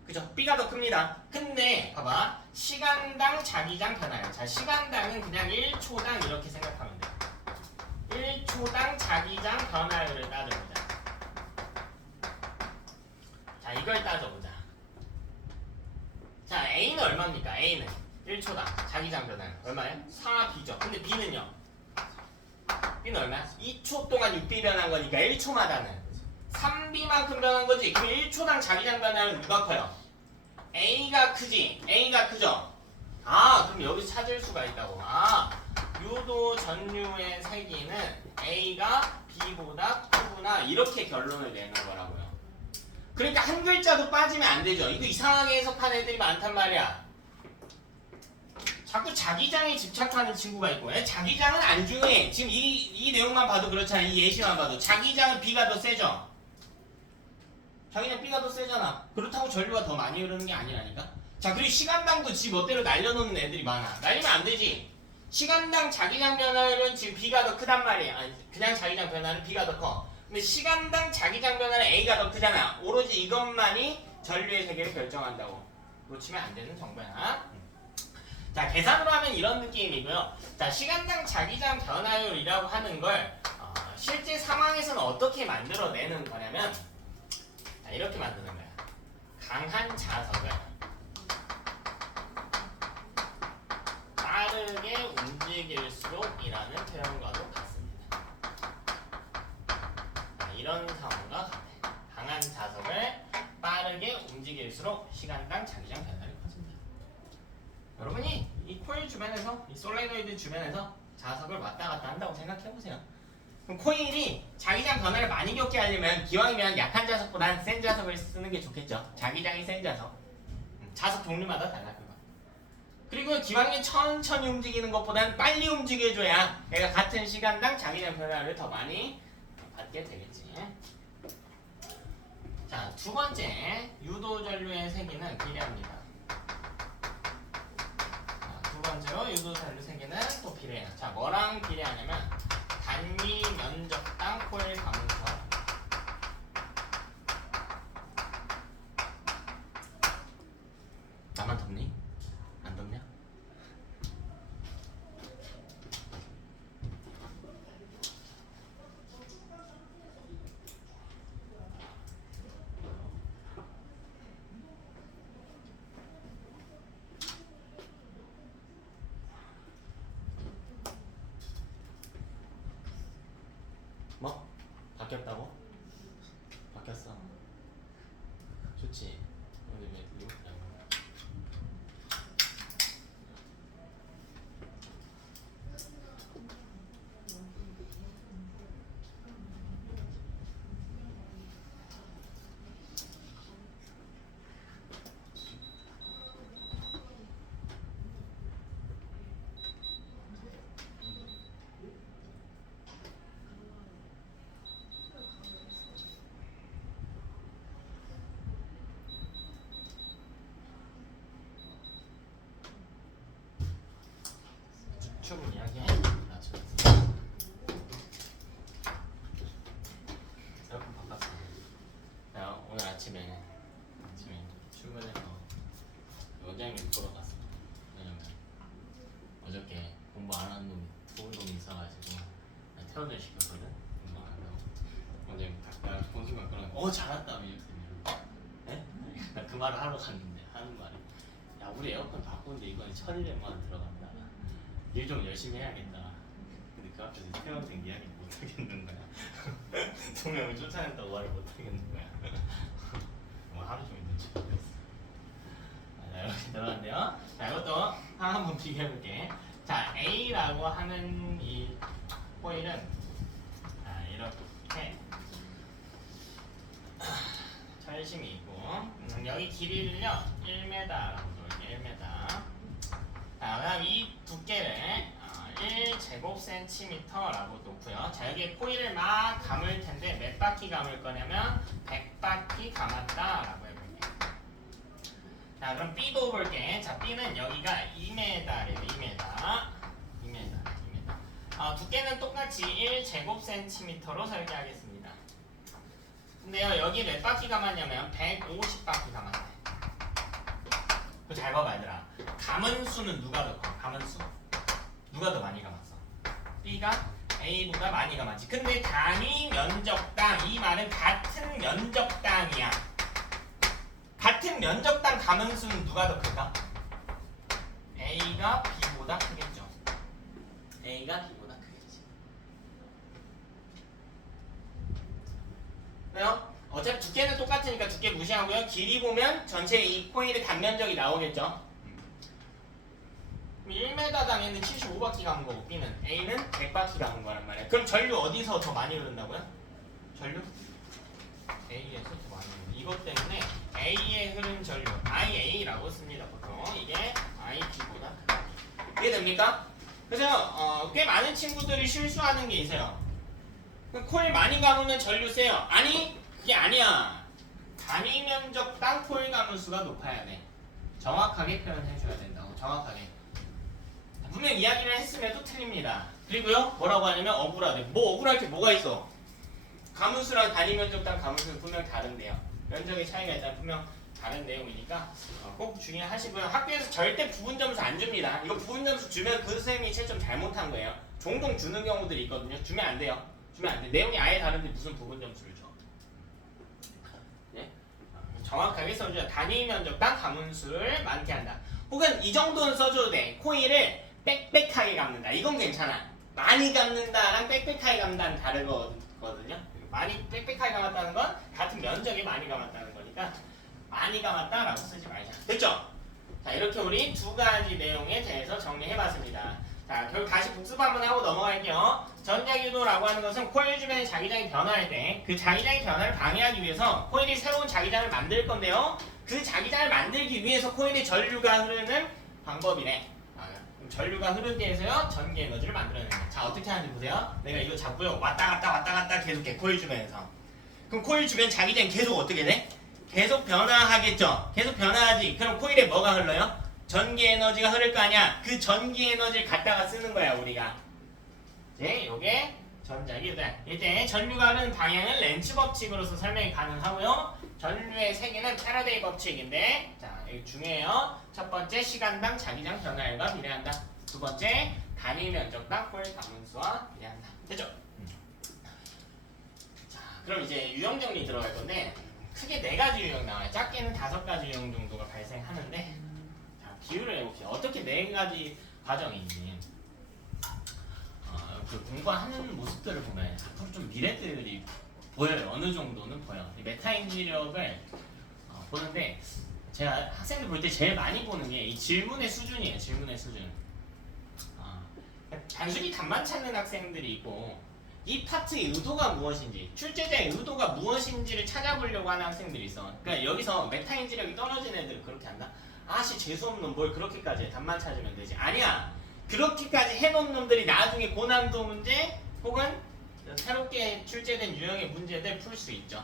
그죠? B가 더 큽니다. 근데 봐봐. 시간당 자기장 변화율. 자, 시간당은 그냥 1초당 이렇게 생각하면 돼요. 1초당 자기장 변화율을 따져보자. 자, 이걸 따져보자. 자, A는 얼마입니까? A는 1초당 자기장 변화율 얼마예요? 4B죠. 근데 B는요? B는 얼마야? 2초 동안 6B 변한 거니까 1초마다는 3B만큼 변한 거지. 그럼 1초당 자기장 변화율은 누가 커요? A가 크지. A가 크죠. 그럼 여기서 찾을 수가 있다고. 유도 전류의 세기는 A가 B보다 크구나. 이렇게 결론을 내는 거라고요. 그러니까 한 글자도 빠지면 안 되죠. 이거 이상하게 해석한 애들이 많단 말이야. 자꾸 자기장에 집착하는 친구가 있고, 자기장은 안 중요해. 지금 이 내용만 봐도 그렇잖아. 이 예시만 봐도. 자기장은 B가 더 세죠. 자기장 B가 더 세잖아. 그렇다고 전류가 더 많이 흐르는 게 아니라니까. 자, 그리고 시간당도 지 멋대로 날려놓는 애들이 많아. 날리면 안 되지. 시간당 자기장 변화율은 지금 B가 더 크단 말이야. 그냥 자기장 변화는 B가 더 커. 근데 시간당 자기장 변화는 A가 더 크잖아. 오로지 이것만이 전류의 세계를 결정한다고. 놓치면 안 되는 정보야. 자, 계산으로 하면 이런 느낌이고요. 자, 시간당 자기장 변화율이라고 하는 걸 실제 상황에서는 어떻게 만들어내는 거냐면 자, 이렇게 만드는 거야. 강한 자석을 빠르게 움직일수록이라는 표현과도 같습니다. 이런 상황과 같아. 강한 자석을 빠르게 움직일수록 시간당 자기장 변화를 커진다. 여러분이 이 코일 주변에서, 이 솔레노이드 주변에서 자석을 왔다 갔다 한다고 생각해보세요. 그럼 코일이 자기장 변화를 많이 겪게 하려면 기왕이면 약한 자석보다는 센 자석을 쓰는 게 좋겠죠. 자기장이 센 자석. 자석 종류마다 달라 그거. 그리고 기왕이면 천천히 움직이는 것보다는 빨리 움직여줘야 얘가 같은 시간당 자기장 변화를 더 많이 받게 되겠지. 자, 두 번째 유도 전류의 세기는 비례합니다. 두 번째로 유도 전류 세기는 또 비례해요. 자, 뭐랑 비례하냐면 단위 면적당 코일 가문수. 나만 덥니? 안 덥냐? 뭐? 바뀌었다고? 바뀌었어. 좋지. 근데 왜 이렇게 안 거야? 충분히 이야기해. 에어컨 바꿨어. 나 오늘 아침에 출근해서 원장님 보러 갔어. 왜냐면 어저께 공부 안 하는 놈이 좋은 놈이 있어가지고 나 퇴원을 시켰거든. 공부 안 한다고. 원장님 나 본순간 그런 잘했다 미역쌤이. 네? 나 그 말을 하러 갔는데 하는 말이 야 우리 에어컨 바꾸는데 이번에 1,200만 원 들어간다. 일 좀 열심히 해야겠다. 근데 그 앞에서 퇴원생 이야기 못 하겠는 거야. 두 명을 쫓아낸다고 말을 못 하겠는 거야. 하루 종일 눈치 보고 있어. 자, 이렇게 들어갔는데요. 자, 이것도 하나 한번 비교해볼게. 자, A라고 하는 이 코일은 이렇게 철심이 있고 여기 길이를요 1m라고 볼게요. 1m. 자, 그다음 이 두께를 1제곱센티미터라고 놓고요. 자, 여기에 코일을 막 감을 텐데 몇 바퀴 감을 거냐면 100바퀴 감았다라고 해볼게요. 자, 그럼 B도 볼게. 자, B는 여기가 2m래요. 2m. 두께는 똑같이 1제곱센티미터로 설계하겠습니다. 근데요, 여기 몇 바퀴 감았냐면 150바퀴 감았어요. 그거 잘 봐봐 얘들아. 감은 수는 누가 더 커? 감은 수 누가 더 많이 감았어? B가 A보다 많이 감았지. 근데 단위 면적당, 이 말은 같은 면적당이야. 같은 면적당 감은 수는 누가 더 클까? A가 B보다 크겠죠. A가 B보다 크겠지. 왜요? 어차피 두께는 똑같으니까 두께 무시하고요. 길이 보면 전체 이 코일의 단면적이 나오겠죠. 1m당 N은 75바퀴 감은 거고 B는 A는 100바퀴 감은 거란 말이야. 그럼 전류 어디서 더 많이 흐른다고요? 전류? A에서 더 많이 흐른다. 이것 때문에 A에 흐른 전류 IA라고 씁니다. 보통 이게 IB보다 크다. 이해됩니까? 그래서 꽤 많은 친구들이 실수하는 게 있어요. 코일 많이 감으면 전류 세요. 아니 그게 아니야. 단위 면적당 코일 감은 수가 높아야 돼. 정확하게 표현해줘야 된다고. 정확하게. 분명 이야기를 했음에도 틀립니다. 그리고요 뭐라고 하냐면 억울하대. 뭐 억울할 게 뭐가 있어? 가문수랑 단위 면적당 가문수는 분명 다른데요. 면적의 차이가 일단 분명 다른 내용이니까 꼭 주의하시고요. 학교에서 절대 부분 점수 안 줍니다. 이거 부분 점수 주면 그 선생님이 채점 잘못한 거예요. 종종 주는 경우들이 있거든요. 주면 안 돼요. 주면 안 돼. 내용이 아예 다른데 무슨 부분 점수를 줘? 네? 정확하게 써줘야 단위 면적당 가문수를 많게 한다. 혹은 이 정도는 써줘도 돼. 코일을 빽빽하게 감는다. 이건 괜찮아. 많이 감는다랑 빽빽하게 감는다는 다른 거거든요. 많이 빽빽하게 감았다는 건 같은 면적에 많이 감았다는 거니까 많이 감았다라고 쓰지 말자. 됐죠? 자, 이렇게 우리 두 가지 내용에 대해서 정리해봤습니다. 자, 결국 다시 복습 한번 하고 넘어갈게요. 전자기도라고 하는 것은 코일 주변의 자기장이 변화할 때 그 자기장의 변화를 방해하기 위해서 코일이 새로운 자기장을 만들 건데요. 그 자기장을 만들기 위해서 코일의 전류가 흐르는 방법이네. 전류가 흐르게 해서요 전기 에너지를 만들어내는 거예요. 자, 어떻게 하는지 보세요. 내가 이거 잡고요 왔다 갔다 계속해. 코일 주변에서. 그럼 코일 주변 자기장이 계속 어떻게 돼? 계속 변화하겠죠. 계속 변화하지. 그럼 코일에 뭐가 흘러요? 전기 에너지가 흐를 거 아니야. 그 전기 에너지를 갖다가 쓰는 거야 우리가. 네, 요게 전자기도다. 이때 전류가 흐르는 방향은 렌츠 법칙으로서 설명이 가능하고요. 전류의 세기는 패러데이 법칙인데, 자, 이거 중요해요. 첫 번째, 시간당 자기장 변화율과 비례한다. 두 번째, 단위 면적당 코일 가문수와 비례한다. 됐죠? 자, 그럼 이제 유형 정리 들어갈 건데, 크게 4가지 유형 나와요. 작게는 5가지 유형 정도가 발생하는데, 자, 비율을 해볼게요. 어떻게 4가지 과정이 있니? 그 공부하는 모습들을 보면 앞으로 좀 미래들이 보여요. 어느 정도는 보여. 이 메타인지력을 보는데 제가 학생들 볼 때 제일 많이 보는 게 이 질문의 수준이에요. 질문의 수준. 단순히 답만 찾는 학생들이 있고 이 파트의 의도가 무엇인지, 출제자의 의도가 무엇인지를 찾아보려고 하는 학생들이 있어. 그러니까 여기서 메타인지력이 떨어진 애들은 그렇게 한다. 아씨 재수없는 뭘 그렇게까지 해. 답만 찾으면 되지. 아니야. 그렇게까지 해놓은 놈들이 나중에 고난도 문제 혹은 새롭게 출제된 유형의 문제들 풀 수 있죠.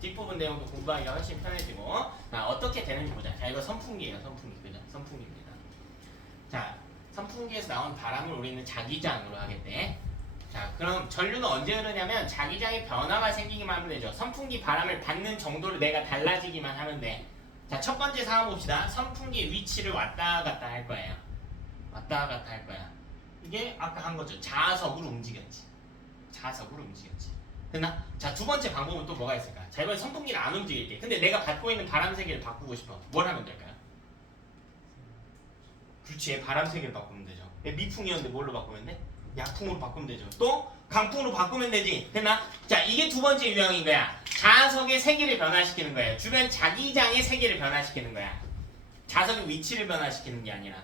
뒷부분 내용도 공부하기가 훨씬 편해지고. 자, 어떻게 되는지 보자. 자, 이거 선풍기예요. 선풍기. 그죠? 선풍기입니다. 자, 선풍기에서 나온 바람을 우리는 자기장으로 하겠대. 자, 그럼 전류는 언제 흐르냐면 자기장에 변화가 생기기만 하면 되죠. 선풍기 바람을 받는 정도를 내가 달라지기만 하면 돼. 자, 첫 번째 상황 봅시다. 선풍기 위치를 왔다 갔다 할 거예요. 왔다 갔다 할 거야. 이게 아까 한 거죠. 자석으로 움직였지. 자석으로 움직였지. 됐나? 자, 두 번째 방법은 또 뭐가 있을까? 자, 이번에 선풍기를 안 움직일게. 근데 내가 받고 있는 바람 세기를 바꾸고 싶어. 뭘 하면 될까요? 그렇지, 바람 세기를 바꾸면 되죠. 미풍이었는데 뭘로 바꾸면 돼? 약풍으로 바꾸면 되죠. 또 강풍으로 바꾸면 되지. 됐나? 자, 이게 두 번째 유형인 거야. 자석의 세기를 변화시키는 거예요. 주변 자기장의 세기를 변화시키는 거야. 자석의 위치를 변화시키는 게 아니라.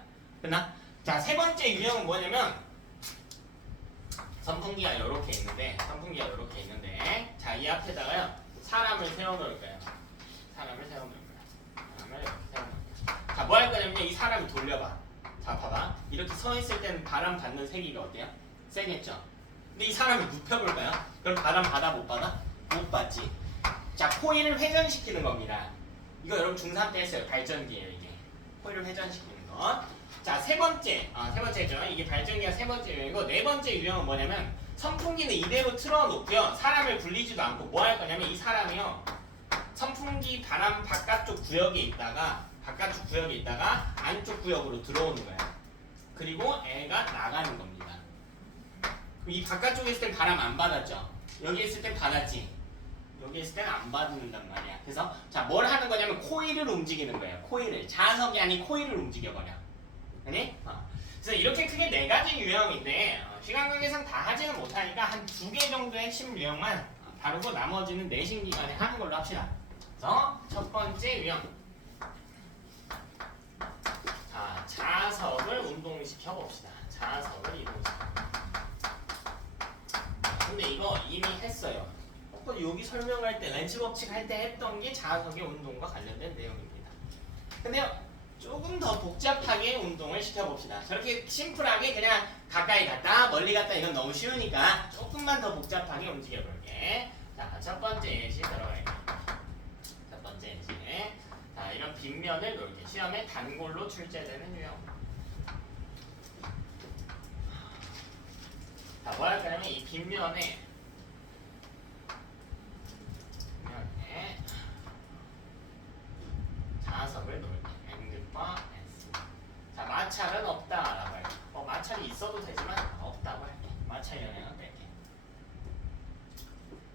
됐나? 자, 세 번째 유형은 뭐냐면 선풍기가 이렇게 있는데 자, 이 앞에다가요 사람을 세워놓을 거예요. 사람을 이렇게 세워놓을 거예요. 자, 뭐 할 거냐면 이 사람을 돌려봐. 자, 봐봐. 이렇게 서 있을 때는 바람 받는 세기가 어때요? 세겠죠? 근데 이 사람을 눕혀볼까요? 그럼 바람 받아 못 받아? 못 받지. 자, 코일을 회전시키는 겁니다. 이거 여러분 중3 때 했어요. 발전기예요, 이게. 코일을 회전시키는 거. 자, 세 번째죠. 이게 발전기가 세 번째 유형이고, 네 번째 유형은 뭐냐면 선풍기는 이대로 틀어놓고요. 사람을 굴리지도 않고 뭐 할 거냐면 이 사람이요. 선풍기 바람 바깥쪽 구역에 있다가 안쪽 구역으로 들어오는 거야. 그리고 애가 나가는 겁니다. 이 바깥쪽에 있을 땐 바람 안 받았죠. 여기 있을 땐 받았지. 여기 있을 땐 안 받는단 말이야. 그래서 자, 뭘 하는 거냐면 코일을 움직이는 거예요. 코일을. 자석이 아닌 코일을 움직여버려. 아니? 그래서 이렇게 크게 네 가지 유형인데 시간 관계상 다 하지는 못하니까 한 두 개 정도의 핵심 유형만 다루고 나머지는 내신 기간에 하는 걸로 합시다. 그래서 첫 번째 유형. 자, 자석을 운동시켜 봅시다. 자석을 이동시켜. 근데 이거 이미 했어요. 여기 설명할 때 렌치 법칙 할 때 했던 게 자석의 운동과 관련된 내용입니다. 근데요, 조금 더 복잡하게 운동을 시켜봅시다. 저렇게 심플하게 그냥 가까이 갔다 멀리 갔다 이건 너무 쉬우니까 조금만 더 복잡하게 움직여볼게. 자, 첫 번째 예시 들어갈게요. 첫 번째 예시. 자, 이런 빗면을 놓을게. 시험에 단골로 출제되는 유형. 자, 뭐 할까요? 이 빗면에 자석을 놓을게. N과 S. 자, 마찰은 없다라고 할게. 마찰이 있어도 되지만 없다고 할게. 마찰 영향은 뺄게.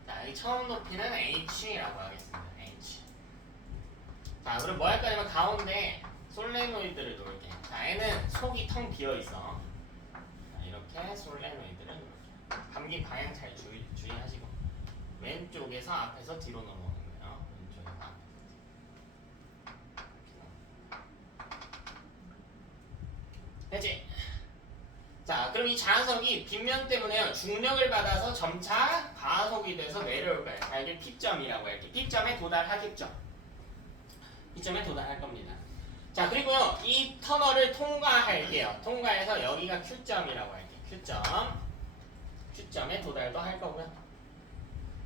자, 이 처음 높이는 H라고 하겠습니다. H. 자, 그럼 뭐 할까요? 가운데 솔레노이드를 놓을게. 자, N은 속이 텅 비어 있어. 자, 이렇게 솔레노이드를 놓을게. 감긴 방향 잘 주의하시고. 왼쪽에서 앞에서 뒤로 넘어오는 거예요. 왼쪽에서 앞에서. 됐지? 자, 그럼 이 자석이 빗면 때문에요. 중력을 받아서 점차 가속이 돼서 내려올 거예요. 자, 이게 P점이라고 할게. P점에 도달하겠죠. P점에 도달할 겁니다. 자, 그리고요, 이 터널을 통과할게요. 통과해서 여기가 Q점이라고 할게. Q점에 도달도 할 거고요.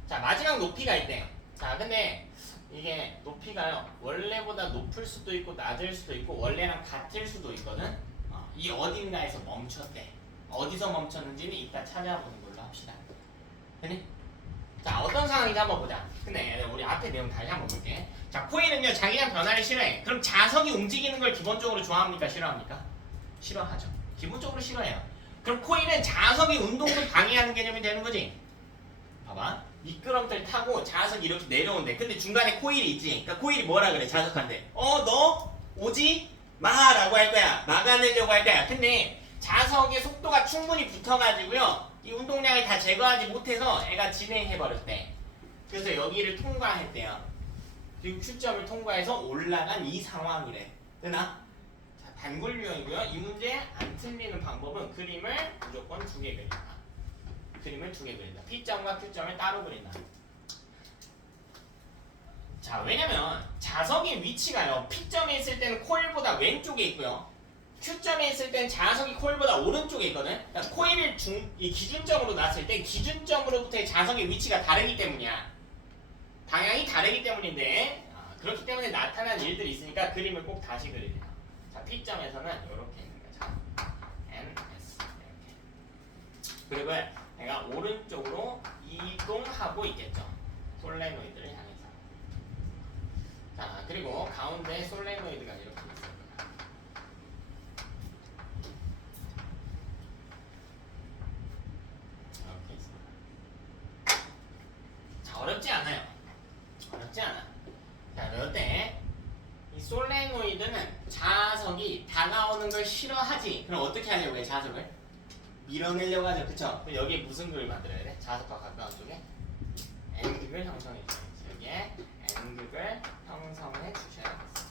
자, 마지막 높이가 있대요. 자, 근데 이게 높이가요, 원래보다 높을 수도 있고 낮을 수도 있고 원래랑 같을 수도 있거든. 이 어딘가에서 멈췄대. 어디서 멈췄는지는 이따 찾아보는 걸로 합시다. 됐니? 자, 어떤 상황인지 한번 보자. 근데 우리 앞에 내용 다시 한번 볼게. 자, 코일은요, 자기장 변화를 싫어해. 그럼 자석이 움직이는 걸 기본적으로 좋아합니까? 싫어합니까? 싫어하죠. 기본적으로 싫어해요. 그럼 코일은 자석의 운동을 방해하는 개념이 되는 거지. 봐봐. 미끄럼틀 타고 자석이 이렇게 내려온대. 근데 중간에 코일이 있지. 그러니까 코일이 뭐라 그래? 자석한테. 너 오지 마! 라고 할 거야. 막아내려고 할 거야. 근데 자석의 속도가 충분히 붙어가지고요, 이 운동량을 다 제거하지 못해서 애가 진행해버렸대. 그래서 여기를 통과했대요. 그리고 Q점을 통과해서 올라간 이 상황이래. 되나? 자, 단골 유형이고요. 이 문제 안 틀리는 방법은 그림을 무조건 두 개 그린다. 그림을 두 개 그린다. P점과 Q점을 따로 그린다. 자, 왜냐면 자석의 위치가요, P점에 있을 때는 코일보다 왼쪽에 있고요, Q점에 있을 때는 자석이 코일보다 오른쪽에 있거든. 그러니까 코일을 이 기준점으로 놨을 때 기준점으로부터의 자석의 위치가 다르기 때문이야. 방향이 다르기 때문인데, 그렇기 때문에 나타난 일들이 있으니까 그림을 꼭 다시 그리래요. 자, P점에서는 이렇게 있는 거야. 자, 그립을 내가 오른쪽으로 이동하고 있겠죠. 솔레노이드를 향해서. 자, 그리고 가운데 솔레노이드가 이렇게 있을 거야. 이렇게 있습니다. 자, 어렵지 않아요. 어렵지 않아. 자, 이때 이 솔레노이드는 자석이 다가오는 걸 싫어하지. 그럼 어떻게 하려고 해, 자석을? 밀어내려고 하죠. 그쵸? 그럼 여기에 무슨 글을 만들어야 돼? 자석과 가까운 쪽에 N극을 형성해 주셔야지. 여기에 N극을 형성해 주셔야겠어.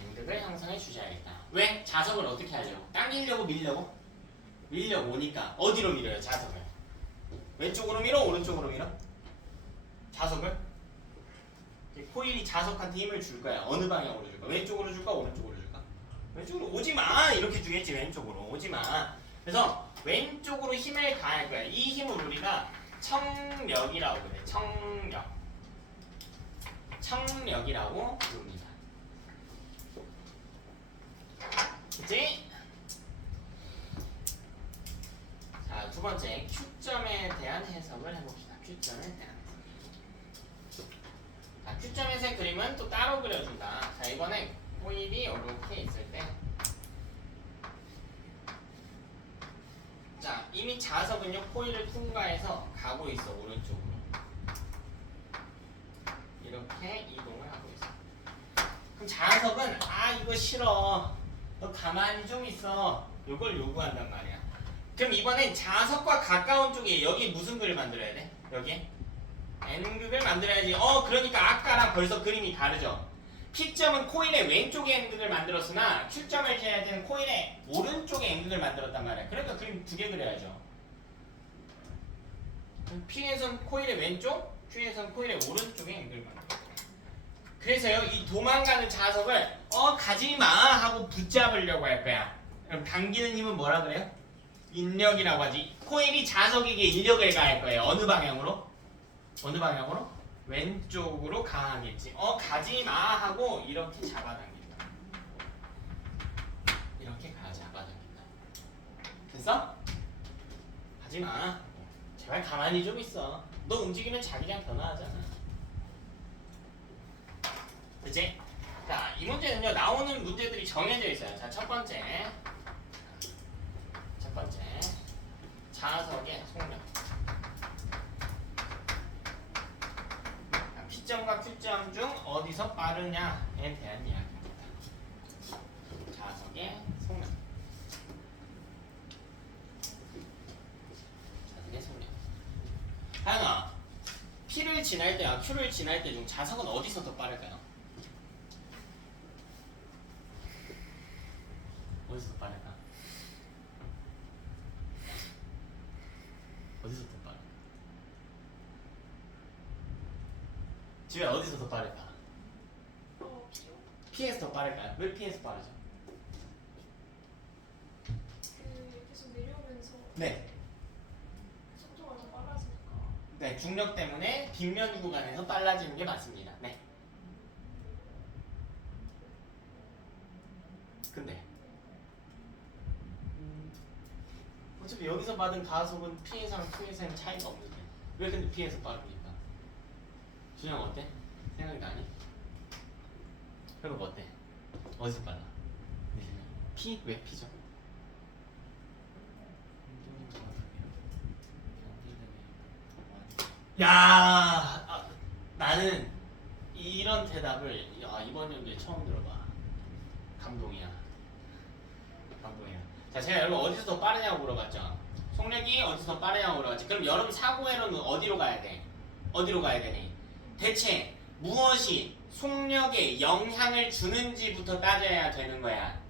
N극을 형성해 주셔야겠다. 왜? 자석을 어떻게 하려고? 당기려고 밀려고? 밀려오니까 어디로 밀어요, 자석을? 왼쪽으로 밀어? 오른쪽으로 밀어? 자석을? 코일이 자석한테 힘을 줄 거야. 어느 방향으로 줄까? 왼쪽으로 줄까? 오른쪽으로 줄까? 왼쪽으로 오지마! 이렇게 주겠지. 왼쪽으로 오지마. 그래서 왼쪽으로 힘을 가할 거야. 이 힘을 우리가 청력이라고 그래. 청력이라고 부릅니다. 그치? 자, 두 번째 Q점에 대한 해석을 해봅시다. Q점에 대한 해석. 자, Q점에서의 그림은 또 따로 그려준다. 자, 이번엔 코일이 이렇게 있을 때, 자, 이미 자석은요 코일을 통과해서 가고 있어. 오른쪽으로 이렇게 이동을 하고 있어. 그럼 자석은 이거 싫어, 너 가만히 좀 있어, 이걸 요구한단 말이야. 그럼 이번엔 자석과 가까운 쪽에 여기 무슨 글을 만들어야 돼? 여기에 N극을 만들어야지. 그러니까 아까랑 벌써 그림이 다르죠. P점은 코일의 왼쪽에 N극을 만들었으나 Q점을 재야 되는 코일의 오른쪽에 N극을 만들었단 말이야. 그러니까 그림 두 개 그려야죠. P에선 코일의 왼쪽, Q에선 코일의 오른쪽에 N극을 만들었어. 그래서요, 이 도망가는 자석을 가지마 하고 붙잡으려고 할 거야. 그럼 당기는 힘은 뭐라 그래요? 인력이라고 하지. 코일이 자석에게 인력을 가할 거예요. 어느 방향으로? 어느 방향으로? 왼쪽으로 가하겠지. 가지마 하고 이렇게 잡아당긴다. 이렇게 잡아당긴다. 됐어? 가지마. 제발 가만히 좀 있어. 너 움직이면 자기장 변화하잖아. 그치? 자, 이 문제는요, 나오는 문제들이 정해져 있어요. 자, 첫 번째 자석의 속력. P점과 Q점 중 어디서 빠르냐에 대한 이야기입니다. 자석의 속력. 자석의 속력. 하연아, P를 지날 때와 Q를 지날 때 중 자석은 어디서 더 빠를까요? 어디서 더 빠를까? 어디서 더 빠를까? 지우야, 어디서 더 빠를까? P에서 더 빠를까요? 왜 P에서 빠르죠? 계속 내려오면서 네. 속도가 더 빨라지니까. 네, 중력 때문에 빗면 구간에서 빨라지는 게 맞습니다. 네. 근데 어차피 여기서 받은 가속은 P에서랑 Q에서는 차이가 없는데 왜 근데 P에서 빠릅니까? 준영 어때? 생각이 나니? 그럼 어때? 어디서 빨라? P? 왜 P죠? 야, 나는 이런 대답을 이번 연도에 처음 들어봐. 감동이야. 자, 제가 여러분 어디서 더 빠르냐고 물어봤죠. 속력이 어디서 더 빠르냐고 물어봤지. 그럼 여러분 사고회로는 어디로 가야 돼? 어디로 가야 되니? 대체 무엇이 속력에 영향을 주는지부터 따져야 되는 거야.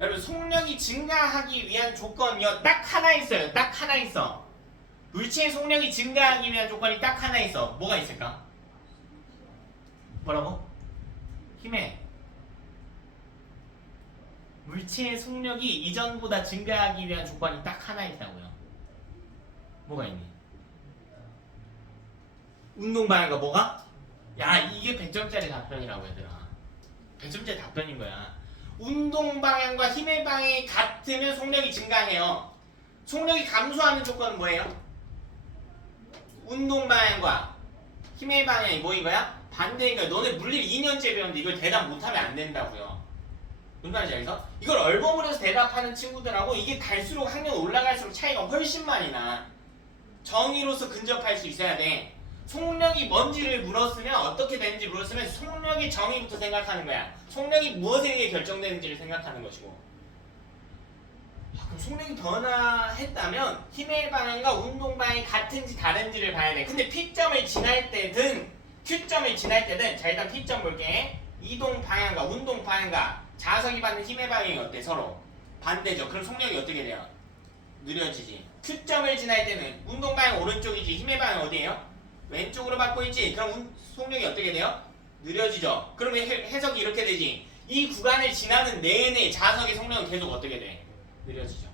여러분, 속력이 증가하기 위한 조건이요, 딱 하나 있어요. 딱 하나 있어. 물체의 속력이 증가하기 위한 조건이 딱 하나 있어. 뭐가 있을까? 뭐라고? 힘에 물체의 속력이 이전보다 증가하기 위한 조건이 딱 하나 있다고요. 뭐가 있니? 운동 방향과 뭐가? 야, 이게 100점짜리 답변이라고 얘들아. 100점짜리 답변인 거야. 운동 방향과 힘의 방향이 같으면 속력이 증가해요. 속력이 감소하는 조건은 뭐예요? 운동 방향과 힘의 방향이 뭐인 거야? 반대인 거야. 너네 물리 2년째 배웠는데 이걸 대답 못하면 안 된다고요. 무슨 말인지 알겠어? 이걸 얼버무려서 대답하는 친구들하고 이게 갈수록 학년 올라갈수록 차이가 훨씬 많이 나. 정의로서 근접할 수 있어야 돼. 속력이 뭔지를 물었으면 어떻게 되는지 물었으면 속력의 정의부터 생각하는 거야. 속력이 무엇에 의해 결정되는지를 생각하는 것이고. 그럼 속력이 변화했다면 힘의 방향과 운동 방향이 같은지 다른지를 봐야 돼. 근데 P점을 지날 때든 Q점을 지날 때든 자 일단 P점 볼게. 이동 방향과 운동 방향과 자석이 받는 힘의 방향이 어때? 서로 반대죠. 그럼 속력이 어떻게 돼요? 느려지지. Q점을 지날 때는 운동 방향 오른쪽이지 힘의 방향 어디예요? 왼쪽으로 받고 있지. 그럼 속력이 어떻게 돼요? 느려지죠. 그러면 해석이 이렇게 되지. 이 구간을 지나는 내내 자석의 속력은 계속 어떻게 돼? 느려지죠.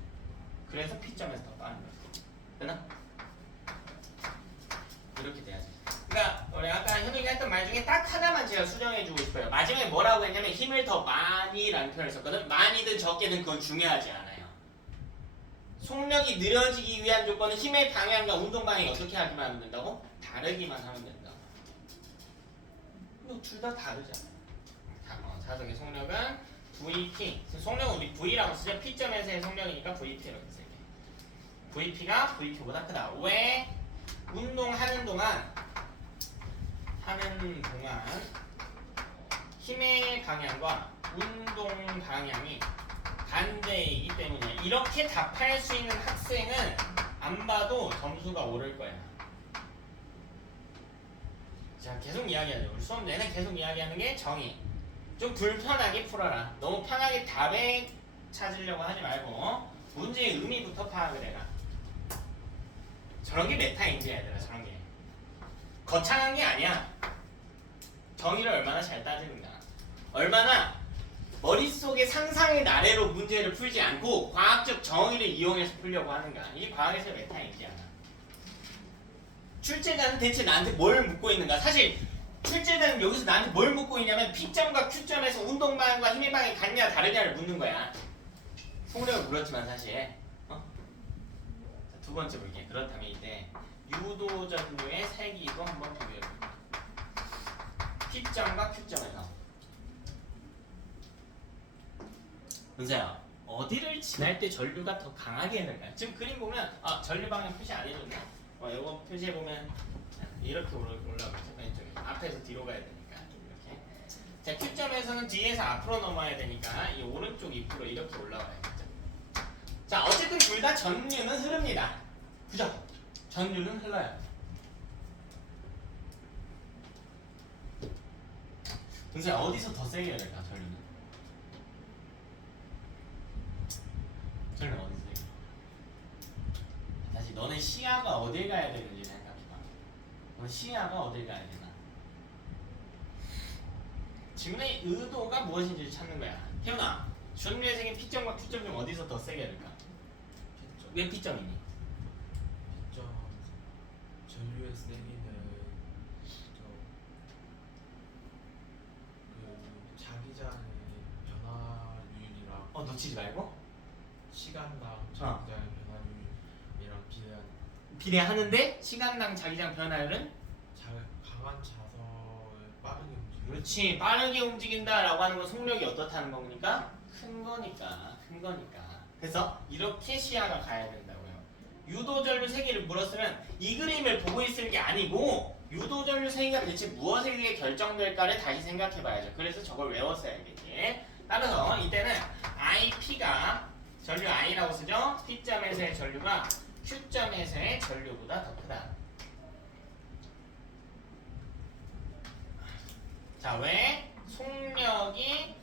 그래서 P점에서 더 빠른 거야. 됐나? 이렇게 돼야지. 그러니까 우리 아까 현욱이가 했던 말 중에 딱 하나만 제가 수정해주고 싶어요. 마지막에 뭐라고 했냐면 힘을 더 많이라는 표현을 썼거든. 많이든 적게든 그건 중요하지 않아요. 속력이 느려지기 위한 조건은 힘의 방향과 운동 방향이 어떻게 하기만 하면 된다고? 다르기만 하면 된다고. 둘 다 다르잖아. 자석의 속력은 VP. 속력은 우리 V라고 쓰죠. P점에서의 속력이니까 VP라고 쓸게. VP가 VQ보다 크다. 왜? 운동하는 동안 힘의 방향과 운동 방향이 반대이기 때문에 이렇게 답할 수 있는 학생은 안 봐도 점수가 오를 거야. 자, 계속 이야기하죠. 우리 수업 내내 계속 이야기하는 게 정의. 좀 불편하게 풀어라. 너무 편하게 답에 찾으려고 하지 말고 문제의 의미부터 파악을 해라. 저런 게 메타인지 얘들아. 저런 게 거창한 게 아니야. 정의를 얼마나 잘 따지는가. 얼마나 머릿속에 상상의 나래로 문제를 풀지 않고 과학적 정의를 이용해서 풀려고 하는가. 이게 과학에서의 메타인지야. 출제자는 대체 나한테 뭘 묻고 있는가. 사실 출제자는 여기서 나한테 뭘 묻고 있냐면 P점과 Q점에서 운동 방향과 힘의 방향이 같냐 다르냐를 묻는 거야. 속력을 물었지만 사실 자, 두 번째 볼게. 그렇다면 이제 유도전류의 세기도 한번 비교해볼게. P점과 Q점에서 은서야, 어디를 지날 때 전류가 더 강하게 되는가요? 지금 그림 보면 전류 방향 표시 안 해줬네. 이거 표시해 보면 이렇게 올라가죠. 왼쪽에 앞에서 뒤로 가야 되니까 이렇게. 자, Q점에서는 뒤에서 앞으로 넘어야 되니까 이 오른쪽 입구로 이렇게 올라와야겠죠. 자, 어쨌든 둘 다 전류는 흐릅니다. 그죠? 전류는 흘러요. 은서야, 어디서 더 세게 해야 될까? 전류는 어디서 세게? 다시 너네 시야가 어딜 가야 되는지 생각해봐. 너네 시야가 어딜 가야 되나? 질문의 의도가 무엇인지를 찾는 거야. 태훈아, 전류의 세기 P점과 Q점 중 어디서 더 세게 해야 될까? P점. 왜 P점이니? P점 전류의 세기는 그 자기장의 변화율이랑 놓치지 말고. 시간당 자기장의 변화율이랑 비례하는데 시간당 자기장 변화율은? 강한 자석을 빠르게 움직이는. 그렇지. 빠르게 움직인다라고 하는 건 속력이 어떻다는 겁니까? 큰 거니까. 그래서 이렇게 시야가 가야 된다고요. 유도전류 세기를 물었으면 이 그림을 보고 있을 게 아니고 유도전류 세기가 대체 무엇에 의해 결정될까를 다시 생각해 봐야죠. 그래서 저걸 외웠어야겠지. 따라서 이때는 IP가 전류 I라고 쓰죠. P점에서의 전류가 Q점에서의 전류보다 더 크다. 자, 왜? 속력이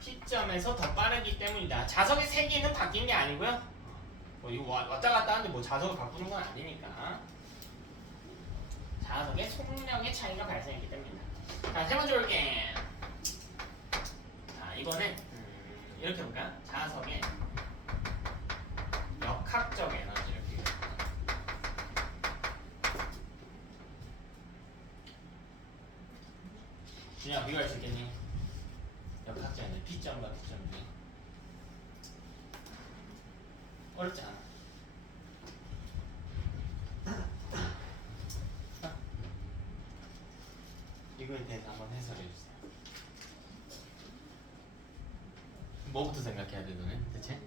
P점에서 더 빠르기 때문이다. 자석의 세기는 바뀐 게 아니고요. 이거 왔다 갔다 하는데 자석을 바꾸는 건 아니니까. 자석의 속력의 차이가 발생했기 때문이다. 자, 세 번째 볼게. 자, 이거는 이렇게 볼까? 자석의 역학적 에너지를 비교해볼까? 준이야, 비교할 수 있겠니? 역학적 에너지 어렵지 않아. 이거에 대해서 한번 해설해 주세요. 뭐부터 생각해야 돼 너는 대체?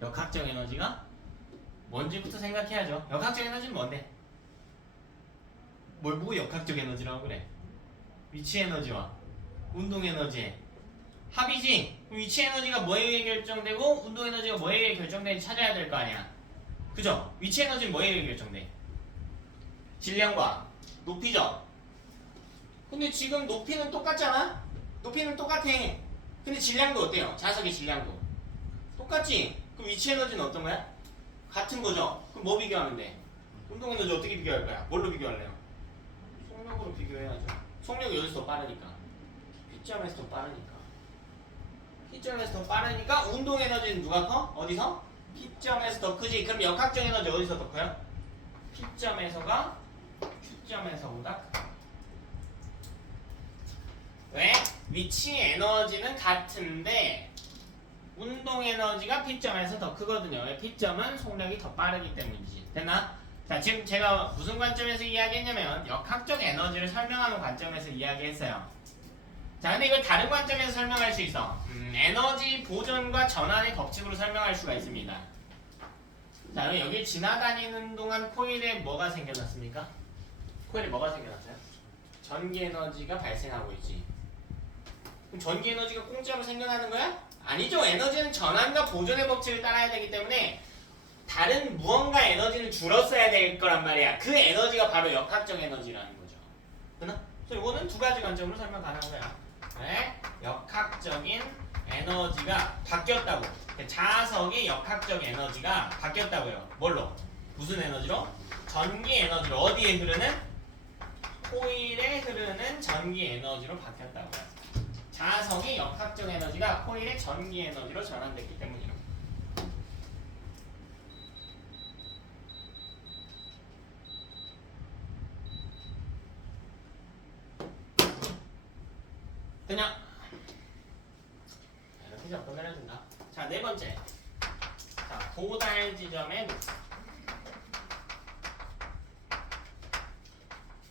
역학적 에너지가 뭔지부터 생각해야죠. 역학적 에너지는 뭔데? 뭘 보고 역학적 에너지라고 그래? 위치 에너지와 운동 에너지의 합이지. 그럼 위치 에너지가 뭐에 의해 결정되고 운동 에너지가 뭐에 의해 결정되는지 찾아야 될 거 아니야. 그죠? 위치 에너지는 뭐에 의해 결정돼? 질량과 높이죠. 근데 지금 높이는 똑같잖아? 높이는 똑같아. 근데 질량도 어때요? 자석의 질량도 똑같지? 그럼 위치 에너지는 어떤 거야? 같은 거죠? 그럼 뭐 비교하면 돼? 운동 에너지 어떻게 비교할 거야? 뭘로 비교할래요? 속력으로 비교해야죠. 속력이 여기서 더 빠르니까. P점에서 더 빠르니까. P점에서 더 빠르니까 운동 에너지는 누가 커? 어디서? P점에서 더 크지. 그럼 역학적 에너지 어디서 더 커요? P점에서가 Q점에서보다 크다. 왜? 위치 에너지는 같은데 운동 에너지가 P점에서 더 크거든요. 왜? P점은 속력이 더 빠르기 때문이지. 됐나? 자, 지금 제가 무슨 관점에서 이야기했냐면 역학적 에너지를 설명하는 관점에서 이야기했어요. 자, 근데 이걸 다른 관점에서 설명할 수 있어. 에너지 보존과 전환의 법칙으로 설명할 수가 있습니다. 자, 여기 지나다니는 동안 코일에 뭐가 생겨났습니까? 코일에 뭐가 생겨났어요? 전기 에너지가 발생하고 있지. 그럼 전기 에너지가 공짜로 생겨나는 거야? 아니죠. 에너지는 전환과 보존의 법칙을 따라야 되기 때문에 다른 무언가 에너지는 줄었어야 될 거란 말이야. 그 에너지가 바로 역학적 에너지라는 거죠. 그나? 그래서 이거는 두 가지 관점으로 설명 가능한 거야. 네? 역학적인 에너지가 바뀌었다고. 자석의 역학적 에너지가 바뀌었다고요. 뭘로? 무슨 에너지로? 전기 에너지로. 어디에 흐르는? 코일에 흐르는 전기 에너지로 바뀌었다고요. 자석의 역학적 에너지가 코일의 전기 에너지로 전환됐기 때문이라고. 되냐? 이렇게 접근을 해준다. 자, 네 번째. 자, 도달 지점의 높이.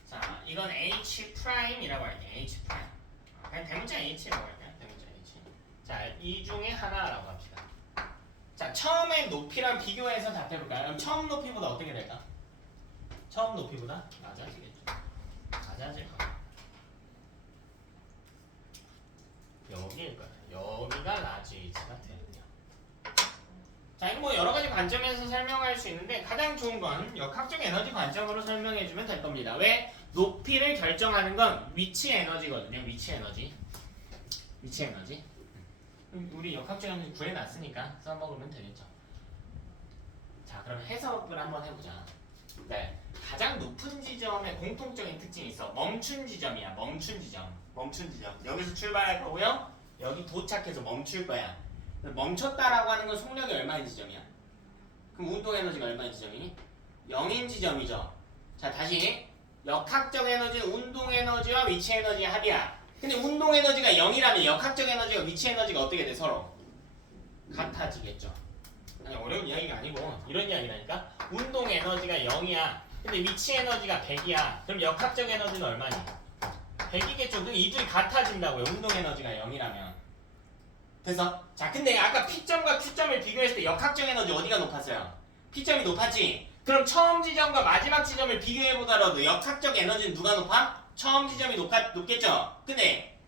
자, 이건 H'이라고 할게요. H'. 그냥 대문자 H라고 할게요. 대문자 H. 자, 이 중에 하나라고 합시다. 자, 처음에 높이랑 비교해서 답해볼까요? 그럼 처음 높이보다 어떻게 될까? 처음 높이보다 낮아지겠죠. 낮아질 거야. 여기일 거야. 여기가 라지 H가 되는요. 자, 이거 뭐 여러 가지 관점에서 설명할 수 있는데 가장 좋은 건 역학적 에너지 관점으로 설명해주면 될 겁니다. 왜? 높이를 결정하는 건 위치 에너지거든요. 위치 에너지. 위치 에너지. 우리 역학적 에너지 구해놨으니까 써먹으면 되겠죠. 자, 그럼 해석을 한번 해보자. 네, 가장 높은 지점의 공통적인 특징이 있어. 멈춘 지점이야. 멈춘 지점. 멈춘 지점. 여기서 출발할 거고요. 여기 도착해서 멈출 거야. 멈췄다라고 하는 건 속력이 얼마인 지점이야? 그럼 운동 에너지가 얼마인 지점이니? 0인 지점이죠. 자, 다시 역학적 에너지는 운동 에너지와 위치 에너지의 합이야. 근데 운동 에너지가 0이라면 역학적 에너지와 위치 에너지가 어떻게 돼? 서로 같아지겠죠. 아니, 어려운 이야기가 아니고 이런 이야기라니까. 운동 에너지가 0이야. 근데 위치 에너지가 100이야. 그럼 역학적 에너지는 얼마니? 100이겠죠. 그럼 이 둘이 같아진다고요. 운동 에너지가 0이라면. 됐어? 자, 근데 아까 P점과 Q점을 비교했을 때 역학적 에너지 어디가 높았어요? P점이 높았지? 그럼 처음 지점과 마지막 지점을 비교해보더라도 역학적 에너지는 누가 높아? 처음 지점이 높겠죠? 근데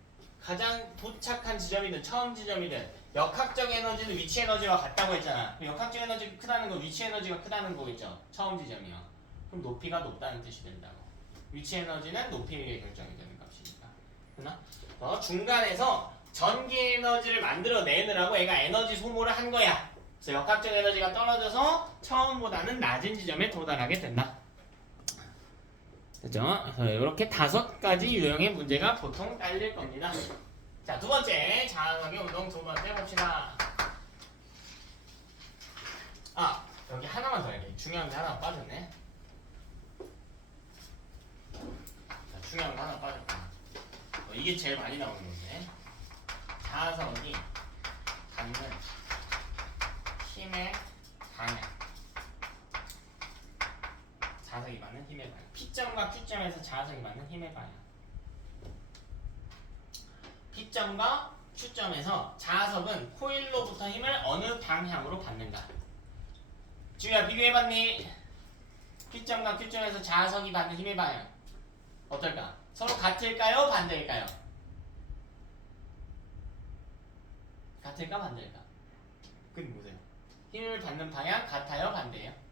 가장 도착한 지점이든 처음 지점이든 역학적 에너지는 위치 에너지와 같다고 했잖아. 역학적 에너지가 크다는 건 위치 에너지가 크다는 거겠죠? 처음 지점이요. 그럼 높이가 높다는 뜻이 된다고. 위치 에너지는 높이에 의해 결정이 되는 값이니까. 그나? 중간에서 전기 에너지를 만들어내느라고 얘가 에너지 소모를 한 거야. 그래서 역학적 에너지가 떨어져서 처음보다는 낮은 지점에 도달하게 된다. 됐죠? 그래서 이렇게 5가지 유형의 문제가 보통 딸릴 겁니다. 자, 두 번째 자석의 운동 두 번째 봅시다. 아, 여기 하나만 더 할게요. 중요한 게 하나 빠졌네. 자, 중요한 거 하나 빠졌다. 이게 제일 많이 나오는 건데. 자석이 갖는 힘의 방향. 자석이 받는 힘의 방향. P점과 Q점에서 자석이 받는 힘의 방향. P점과 Q점에서 자석은 코일로부터 힘을 어느 방향으로 받는가? 지우야 비교해봤니? P점과 Q점에서 자석이 받는 힘의 방향 어떨까? 서로 같을까요? 반대일까요? 같을까? 반대일까? 그림 보세요. 힘을 받는 방향 같아요? 반대예요?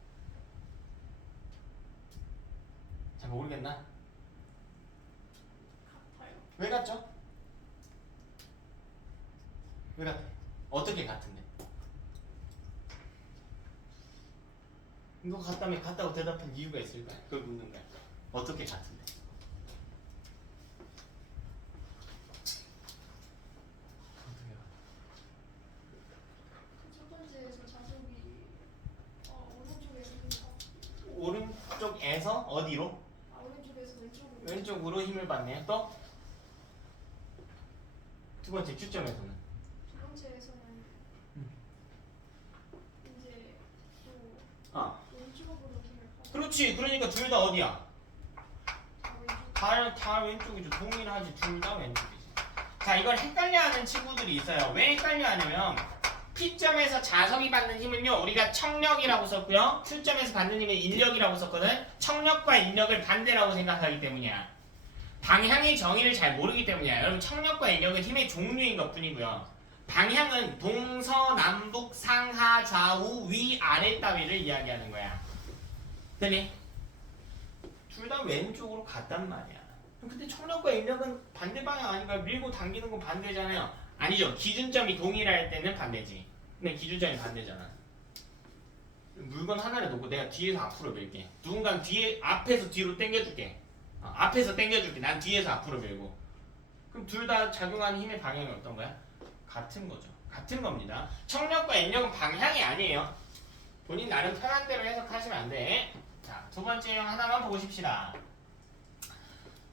잘 모르겠나? 같아요. 왜 같죠? 왜 같아? 어떻게 같은데? 이거 같다면 같다고 대답한 이유가 있을 거야. 그걸 묻는 거야. 어떻게 같은데? 첫 번째에서 자석이 오른쪽에서 힘을 오른쪽에서 어디로? 오른쪽에서 왼쪽으로. 왼쪽으로 힘을 받네요. 또? 두 번째 Q점에서는 두 번째에서는 이제 또 왼쪽으로 힘을 받고. 그렇지. 그러니까 둘 다 어디야? 다 왼쪽. 다 왼쪽이죠. 동일하지. 둘 다 왼쪽이지. 자, 이걸 헷갈려하는 친구들이 있어요. 왜 헷갈려하냐면 P점에서 자석이 받는 힘은요, 우리가 청력이라고 썼고요. Q점에서 받는 힘은 인력이라고 썼거든. 청력과 인력을 반대라고 생각하기 때문이야. 방향의 정의를 잘 모르기 때문이야. 여러분, 청력과 인력은 힘의 종류인 것 뿐이고요. 방향은 동서남북 상하 좌우 위 아래 따위를 이야기하는 거야. 되니? 둘 다 왼쪽으로 갔단 말이야. 근데 청력과 인력은 반대 방향 아닌가? 밀고 당기는 건 반대잖아요. 아니죠. 기준점이 동일할 때는 반대지. 근데 기준점이 반대잖아. 물건 하나를 놓고 내가 뒤에서 앞으로 밀게. 누군가 뒤에 앞에서 뒤로 당겨줄게. 앞에서 당겨줄게. 난 뒤에서 앞으로 밀고. 그럼 둘 다 작용하는 힘의 방향이 어떤 거야? 같은 거죠. 같은 겁니다. 청력과 인력은 방향이 아니에요. 본인 나름 편한 대로 해석하시면 안 돼. 자, 두 번째 형 하나만 보고 싶시다.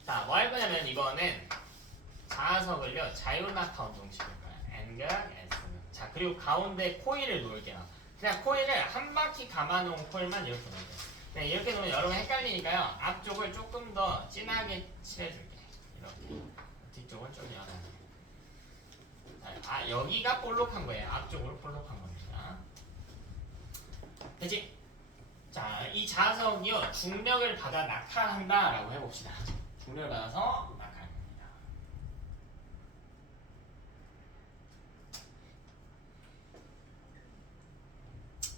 자, 뭐 할 거냐면 이거는 자석을요 자유낙하 운동식일 거야. N극 S. 자, 그리고 가운데 코일을 놓을게요. 그냥 코일을 한 바퀴 감아놓은 코일만 이렇게 놓을게요. 그냥 이렇게 놓으면 여러분 헷갈리니까요. 앞쪽을 조금 더 진하게 칠해줄게. 이렇게. 뒤쪽은 좀 연하게. 여기가 볼록한 거예요. 앞쪽으로 볼록한 겁니다. 되지? 자, 이 자석이요 중력을 받아 낙하한다라고 해봅시다. 중력을 받아서 낙하할 겁니다.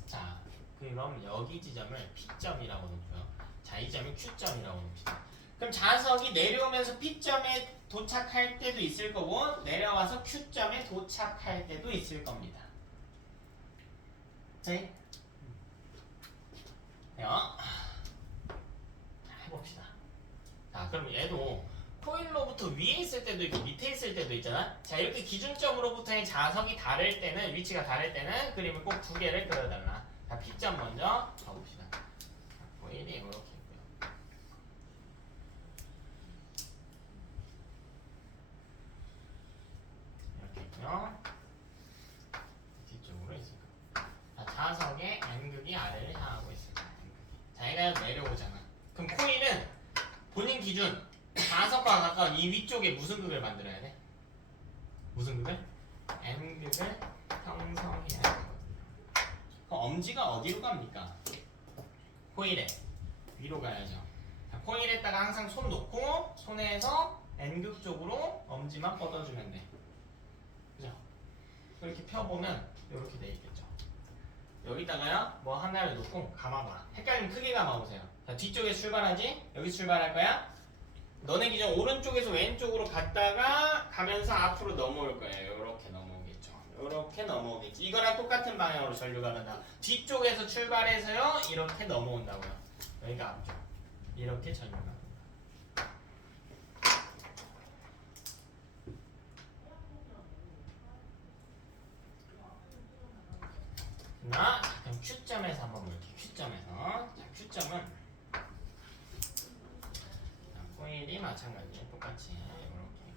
자, 그럼 여기 지점을 P점이라고 놓고요. 자, 이 점이 Q점이라고 놓읍시다. 그럼 자석이 내려오면서 P점에 도착할 때도 있을 거고 내려와서 Q점에 도착할 때도 있을 겁니다. 네? 해봅시다. 자, 그럼 얘도 코일로부터 위에 있을 때도 있고 밑에 있을 때도 있잖아. 자, 이렇게 기준점으로부터의 자석이 다를 때는, 위치가 다를 때는 그림을 꼭 두 개를 그려달라. 자, P점 먼저 가봅시다. 자, 코일이 이렇게 있고요. 이렇게 있고요. 뒤쪽으로 있을 거야. 자, 자석의 N극이 아래를 향하고 있을 거야. 자, 얘가 내려오잖아. 그럼 코일은 본인 기준 자석과 가까운 이 위쪽에 무슨 극을 만들어야 돼? 무슨 극을? N극을 형성해야 되거든요. 그럼 엄지가 어디로 갑니까? 코일에 위로 가야죠. 자, 코일에다가 항상 손 놓고 손에서 N극 쪽으로 엄지만 뻗어주면 돼. 그죠? 이렇게 펴보면 이렇게 돼 있겠죠. 여기다가요 뭐 하나를 놓고 감아봐. 헷갈리면 크게 감아보세요. 자, 뒤쪽에 출발하지? 여기 출발할 거야? 너네 기준 오른쪽에서 왼쪽으로 갔다가 가면서 앞으로 넘어올 거예요. 요렇게 넘어오겠죠. 요렇게 넘어오겠지. 이거랑 똑같은 방향으로 전류가 간다. 뒤쪽에서 출발해서요 이렇게 넘어온다고요. 여기가 앞쪽. 이렇게 전류가 간다. 자, 그럼 Q점에서 한번 볼게요. Q점에서. 자, Q점은 코일이 마찬가지예요. 똑같이 이렇게.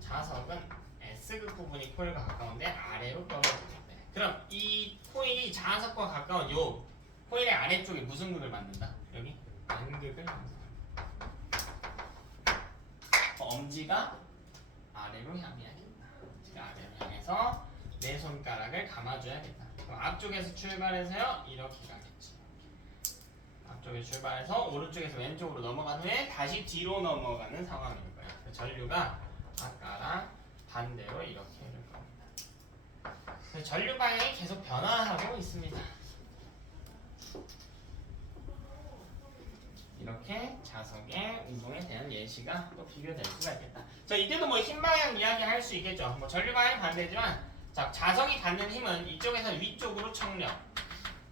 자석은 S극 부분이 코일과 가까운데 아래로 떨어지게 돼. 그럼 이 코일이 자석과 가까운 요 코일의 아래쪽에 무슨 극을 만든다? 여기 N극을 형성한다. 엄지가 아래로 향해야겠다. 엄지가 아래로 향해서 내 손가락을 감아줘야겠다. 그럼 앞쪽에서 출발해서요 이렇게 가겠지. 앞쪽에 출발해서 오른쪽에서 왼쪽으로 넘어간 후에 다시 뒤로 넘어가는 상황일 거예요. 전류가 아까랑 반대로 이렇게 흐를 겁니다. 전류 방향이 계속 변화하고 있습니다. 이렇게 자석의 운동에 대한 예시가 또 비교될 수가 있겠다. 자, 이때도 뭐 힘 방향 이야기 할 수 있겠죠. 뭐 전류 방향이 반대지만, 자, 자석이 받는 힘은 이쪽에서 위쪽으로 청력,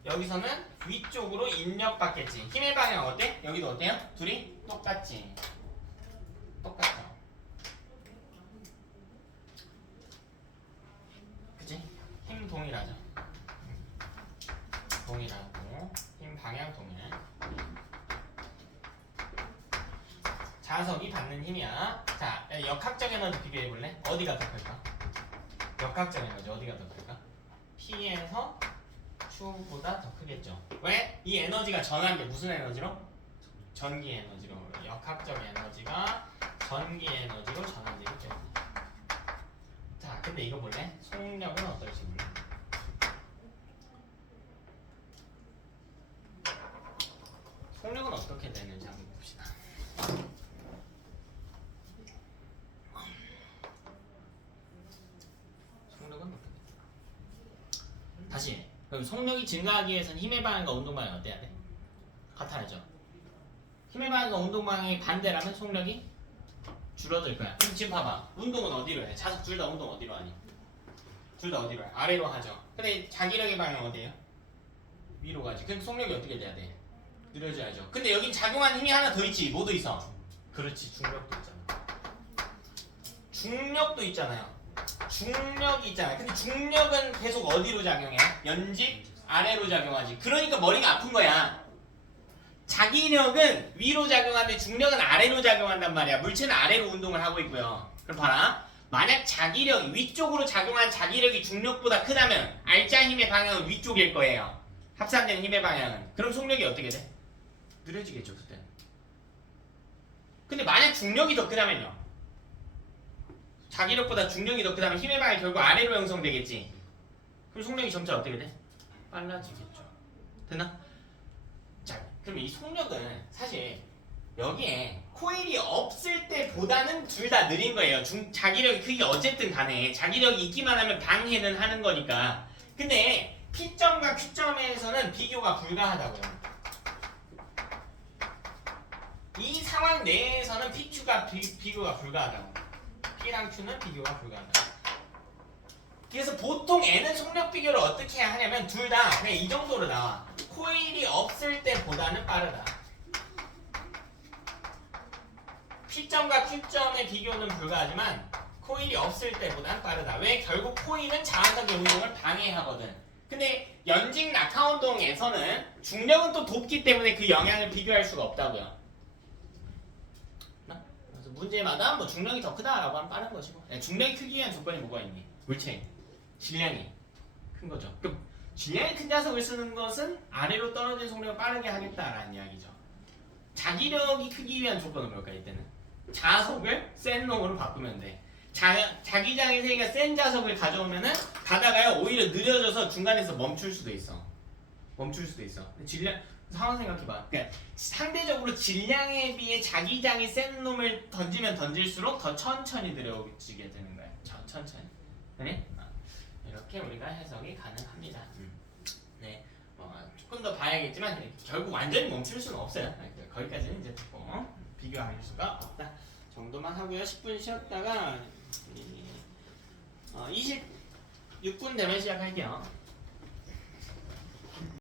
여기서는 위쪽으로 인력 받겠지. 힘의 방향 어때? 여기도 어때요? 둘이 똑같지. 똑같죠. 그치? 힘 동일하죠. 동일하고 힘 방향 동일. 자석이 받는 힘이야. 자, 역학적 에너지 비교해 볼래? 어디가 더 클까? 역학적 에너지 어디가 더 클까? P에서 Q보다 더 크겠죠. 왜? 이 에너지가 전환돼. 무슨 에너지로? 전기 에너지로. 역학적 에너지가 전기 에너지로 전환되기 때문에. 자, 근데 이거 볼래? 속력은 어떨지 몰라. 속력은 어떻게 되는지 한번 봅시다. 속력은 어떻게 돼? 다시. 그럼 속력이 증가하기 위해서는 힘의 방향과 운동 방향이 어때야 돼? 같아야죠. 힘의 방향과 운동 방향이 반대라면 속력이 줄어들 거야. 그럼 지금 봐봐. 운동은 어디로 해? 자석 둘 다 운동 어디로 하니? 둘 다 어디로 해? 아래로 하죠. 근데 자기력의 방향 어디예요? 위로 가지. 그럼 속력이 어떻게 돼야 돼? 느려져야죠. 근데 여긴 작용하는 힘이 하나 더 있지. 뭐도 있어? 그렇지. 중력도 있잖아. 중력도 있잖아요. 중력이 있잖아요. 근데 중력은 계속 어디로 작용해? 연집 아래로 작용하지. 그러니까 머리가 아픈 거야. 자기력은 위로 작용하는데 중력은 아래로 작용한단 말이야. 물체는 아래로 운동을 하고 있고요. 그럼 봐라. 만약 자기력이 위쪽으로 작용한 자기력이 중력보다 크다면 알짜 힘의 방향은 위쪽일 거예요. 합산된 힘의 방향은. 그럼 속력이 어떻게 돼? 느려지겠죠, 그때. 근데 만약 중력이 더 크다면요. 자기력보다 중력이 더 크다면 힘의 방향이 결국 아래로 형성되겠지. 그럼 속력이 점차 어떻게 돼? 빨라지겠죠. 됐나? 자, 그럼 이 속력은 사실 여기에 코일이 없을 때보다는 둘 다 느린 거예요. 자기력이 크기 어쨌든 간에 자기력이 있기만 하면 방해는 하는 거니까. 근데 P점과 Q점에서는 비교가 불가하다고요. 이 상황 내에서는 PQ가 비교가 불가하다고. P랑 Q는 비교가 불가하다. 그래서 보통 N은 속력 비교를 어떻게 하냐면 둘 다 그냥 이 정도로 나와. 코일이 없을 때보다는 빠르다. P점과 Q점의 비교는 불가하지만 코일이 없을 때보다는 빠르다. 왜? 결국 코일은 자석의 운동을 방해하거든. 근데 연직 낙하 운동에서는 중력은 또 돕기 때문에 그 영향을 비교할 수가 없다고요. 그래서 문제마다 뭐 중력이 더 크다라고 하면 빠른 것이고, 중력이 크기 위한 조건이 뭐가 있니? 물체 질량이 큰 거죠. 그럼 질량이 큰 자석을 쓰는 것은 아래로 떨어진 속력을 빠르게 하겠다라는 이야기죠. 자기력이 크기 위한 조건은 뭘까 이때는? 자석을 센 놈으로 바꾸면 돼. 자기장의 세기가 센 자석을 가져오면은 가다가요 오히려 느려져서 중간에서 멈출 수도 있어. 질량 상황 생각해봐. 그러니까 상대적으로 질량에 비해 자기장이 센 놈을 던지면 던질수록 더 천천히 느려지게 되는 거야. 천천히. 네? 이렇게 우리가 해석이 가능합니다. 네, 조금 더 봐야겠지만 결국 완전히 멈출 수는 없어요. 거기까지는 이제 비교할 수가 없다 정도만 하고요. 10분 쉬었다가 26분 되면 시작할게요.